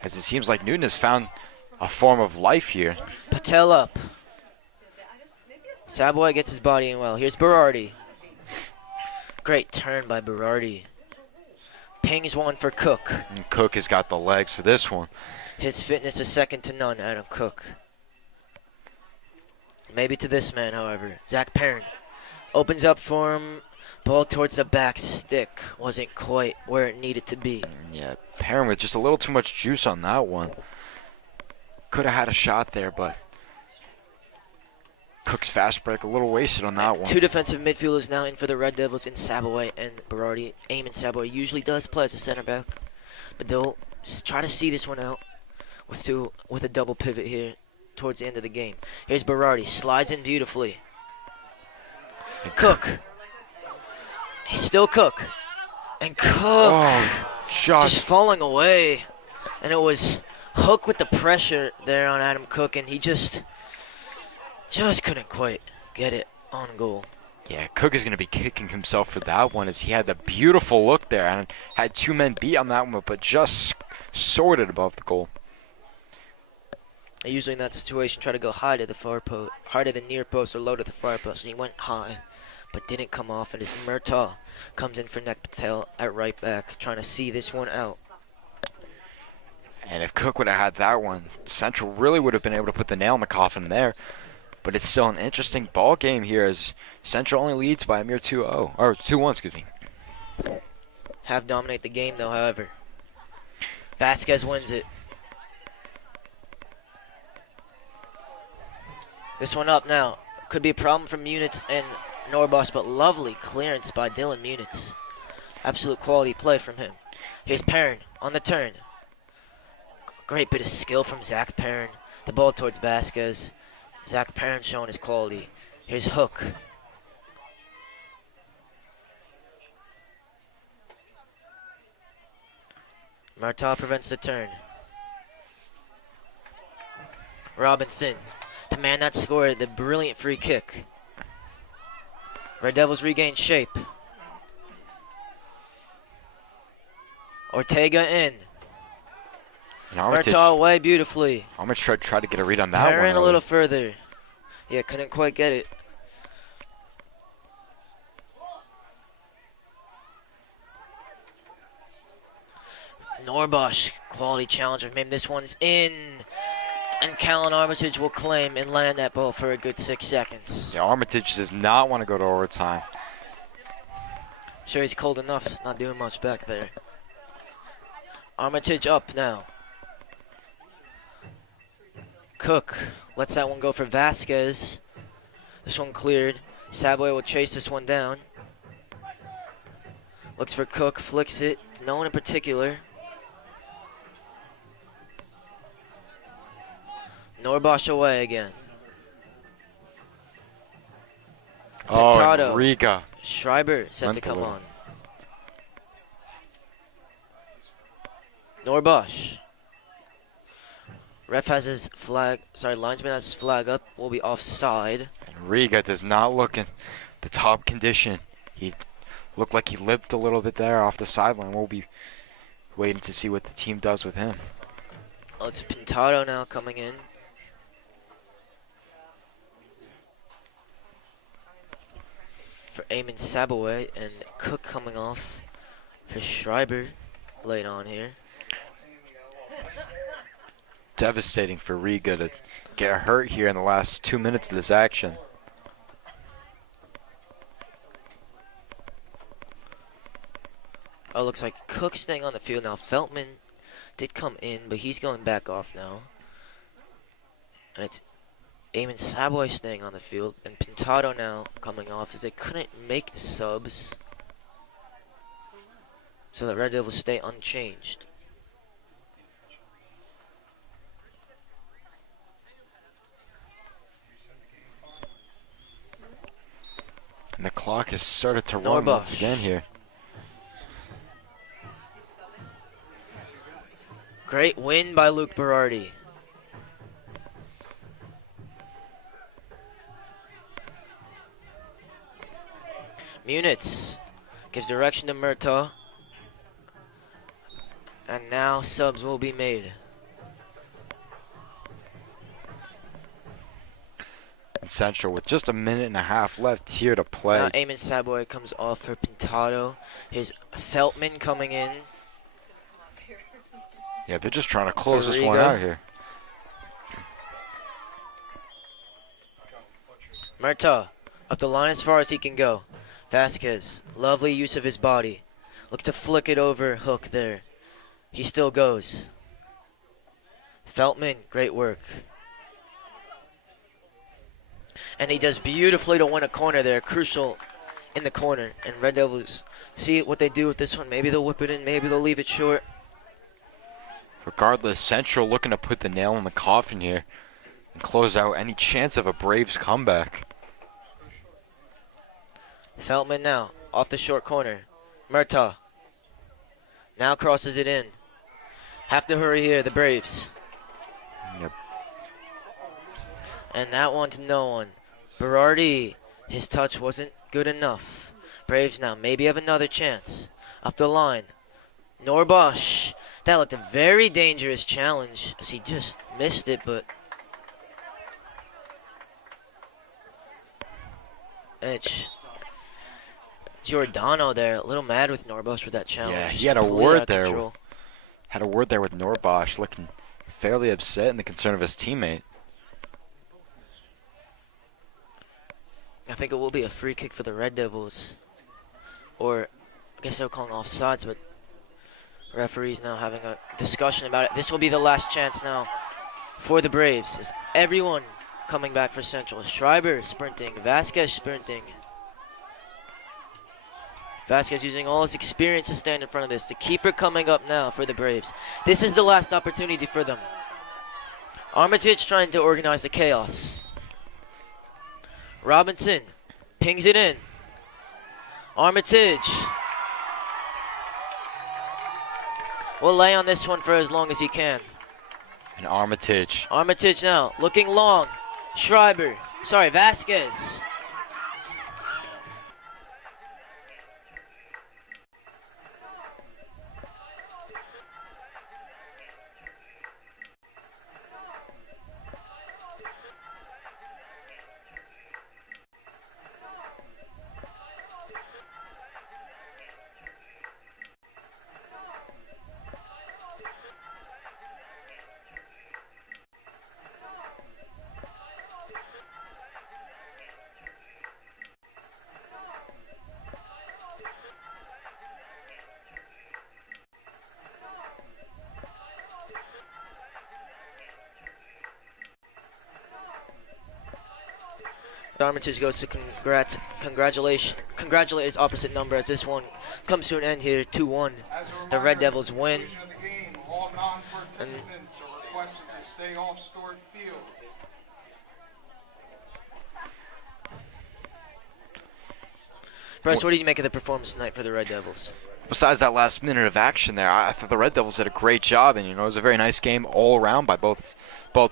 As it seems like Newton has found a form of life here. Patel up. Sabaway gets his body in well. Here's Berardi. Great turn by Berardi. Pings one for Cook. And Cook has got the legs for this one. His fitness is second to none, Adam Cook. Maybe to this man, however. Zach Perrin opens up for him. Ball towards the back stick. Wasn't quite where it needed to be. Yeah, Perrin with just a little too much juice on that one. Could have had a shot there, but Cook's fast break a little wasted on that one. Two defensive midfielders now in for the Red Devils in Sabaway and Berardi. Eamon Sabaway usually does play as a center back, but they'll try to see this one out with a double pivot here towards the end of the game. Here's Berardi, slides in beautifully. Cook. He's still Cook. And Cook just falling away. And it was Hook with the pressure there on Adam Cook, and he just couldn't quite get it on goal. Yeah, Cook is going to be kicking himself for that one as he had the beautiful look there and had 2 men beat on that one, but just sorted above the goal. I usually in that situation try to go high to the far post, high to the near post or low to the far post. And he went high, but didn't come off. And as Murtaugh comes in for Nick Patel at right back, trying to see this one out. And if Cook would have had that one, Central really would have been able to put the nail in the coffin there. But it's still an interesting ball game here as Central only leads by a mere 2-0, or 2-1, excuse me. Have dominate the game though, however. Vasquez wins it. This one up now. Could be a problem for Munitz and Norbos, but lovely clearance by Dylan Munitz. Absolute quality play from him. Here's Perrin on the turn. Great bit of skill from Zach Perrin. The ball towards Vasquez. Zach Perrin showing his quality. Here's Hook. Murtaugh prevents the turn. Robinson, the man that scored the brilliant free kick. Red Devils regain shape. Ortega in. Murtaugh away beautifully. Armitage tried to get a read on that one. Perrin a little further. Yeah, couldn't quite get it. Norbosh, quality challenger. Maybe this one's in. And Callan Armitage will claim and land that ball for a good 6 seconds. Yeah, Armitage does not want to go to overtime. Sure, he's cold enough. Not doing much back there. Armitage up now. Cook lets that one go for Vasquez. This one cleared. Sabaway will chase this one down. Looks for Cook, flicks it. No one in particular. Norbosh away again. Pintado. Riga. Schreiber set to come on. Norbosh. Ref has his flag, linesman has his flag up, will be offside. And Riga does not look in the top condition. He looked like he limped a little bit there off the sideline. We'll waiting to see what the team does with him. Oh, it's Pintado now coming in. For Eamon Sabaway, and Cook coming off for Schreiber late on here. Devastating for Riga to get hurt here in the last 2 minutes of this action. Oh, looks like Cook staying on the field now. Feltman did come in, but he's going back off now. And it's Eamon Sabaway staying on the field, and Pintado now coming off as they couldn't make the subs. So the Red Devils stay unchanged. And the clock has started to run once again here. Great win by Luke Berardi. Munitz gives direction to Murtaugh. And now subs will be made. And Central with just a minute and a half left here to play. Now Eamon Sabaway comes off for Pintado. Here's Feltman coming in. Yeah, they're just trying to close this one Riga. out here. Murtaugh up the line as far as he can go. Vasquez, lovely use of his body. Look to flick it over Hook there. He still goes. Feltman, great work. And he does beautifully to win a corner there. Crucial in the corner. And Red Devils see what they do with this one. Maybe they'll whip it in. Maybe they'll leave it short. Regardless, Central looking to put the nail in the coffin here and close out any chance of a Braves comeback. Feltman now off the short corner. Murtaugh now crosses it in. Have to hurry here, the Braves. Yep. And that one to no one. Berardi, his touch wasn't good enough. Braves now maybe have another chance. Up the line. Norbosch. That looked a very dangerous challenge as he just missed it, but it's Giordano there, a little mad with Norbosch with that challenge. Yeah, he Just had a completely out word of there. control. Had a word there with Norbosch, looking fairly upset and the concern of his teammate. I think it will be a free kick for the Red Devils. Or, I guess they're calling offsides, but referees now having a discussion about it. This will be the last chance now for the Braves. Is everyone coming back for Central? Schreiber sprinting, Vasquez sprinting. Vasquez using all his experience to stand in front of this. The keeper coming up now for the Braves. This is the last opportunity for them. Armitage trying to organize the chaos. Robinson pings it in. Armitage will lay on this one for as long as he can. And Armitage. Armitage now looking long. Vasquez. Armitage goes to congratulate his opposite number as this one comes to an end here, 2-1. The Red Devils win. All non-participants are requested to stay off stored field. Bryce, what did you make of the performance tonight for the Red Devils? Besides that last minute of action there, I thought the Red Devils did a great job, and it was a very nice game all around by both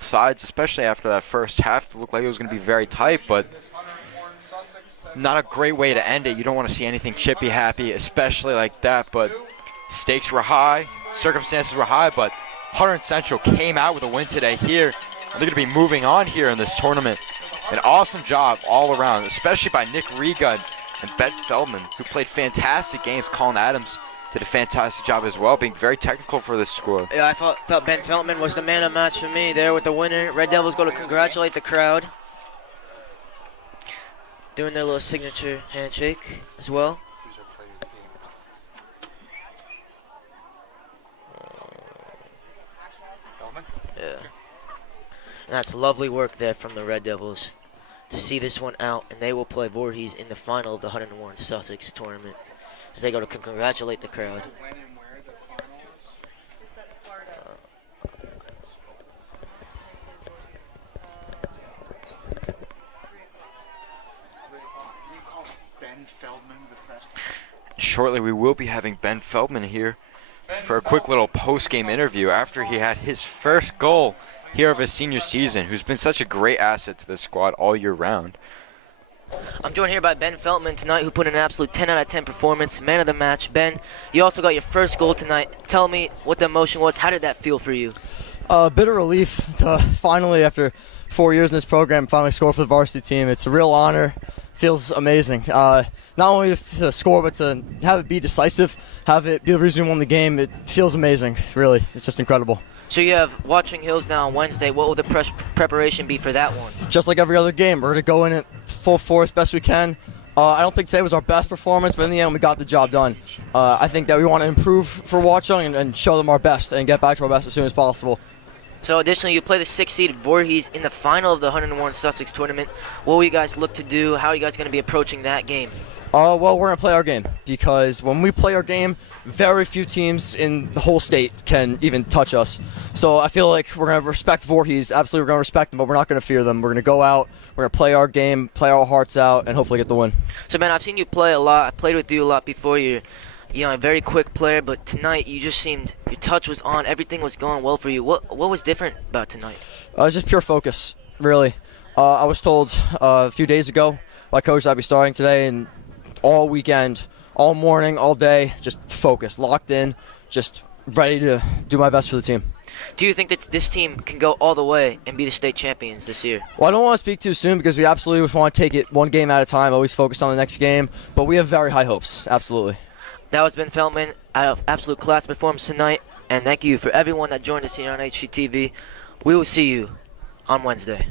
sides, especially after that first half. It looked like it was going to be very tight, but not a great way to end it. You don't want to see anything chippy happy, especially like that, but Stakes were high, circumstances were high, but Hunterdon Central came out with a win today here. And they're going to be moving on here in this tournament. An awesome job all around, especially by Nick Riga and Ben Feldman, who played fantastic games. Colin Adams did a fantastic job as well, being very technical for this score. Yeah, I felt Ben Feldman was the man of the match for me there with the winner. Red Devils go to congratulate the crowd. Doing their little signature handshake as well. Yeah. And that's lovely work there from the Red Devils to see this one out, and they will play Voorhees in the final of the Hunterdon Warren Sussex tournament as they go to congratulate the crowd. Shortly, we will be having Ben Feldman here for a quick little post-game interview after he had his first goal here of his senior season, who's been such a great asset to the squad all year round. I'm joined here by Ben Feldman tonight, who put in an absolute 10 out of 10 performance, man of the match. Ben, you also got your first goal tonight. Tell me what the emotion was. How did that feel for you? A bit of relief to finally, after 4 years in this program, finally score for the varsity team. It's a real honor. Feels amazing. Not only to score, but to have it be decisive, have it be the reason we won the game. It feels amazing, really. It's just incredible. So you have Watching Hills now on Wednesday. What will the preparation be for that one? Just like every other game, we're going to go in at full force best we can. I don't think today was our best performance, but in the end, we got the job done. I think that we want to improve for Watchung and show them our best and get back to our best as soon as possible. So additionally, you play the 6th seed Voorhees in the final of the Hunterdon Warren Sussex tournament. What will you guys look to do? How are you guys going to be approaching that game? Well, we're going to play our game, because when we play our game, very few teams in the whole state can even touch us. So I feel like we're going to respect Voorhees. Absolutely, we're going to respect them, but we're not going to fear them. We're going to go out, we're going to play our game, play our hearts out, and hopefully get the win. So, Ben, I've seen you play a lot. I played with you a lot before. You're a very quick player, but tonight you just seemed, your touch was on. Everything was going well for you. What was different about tonight? It's just pure focus, really. I was told a few days ago by coach I'd be starting today, and all weekend, all morning, all day, just focused, locked in, just ready to do my best for the team. Do you think that this team can go all the way and be the state champions this year? Well, I don't want to speak too soon, because we absolutely want to take it one game at a time, always focus on the next game, but we have very high hopes, absolutely. That was Ben Feldman out of absolute class performance tonight, and thank you for everyone that joined us here on HCTV. We will see you on Wednesday.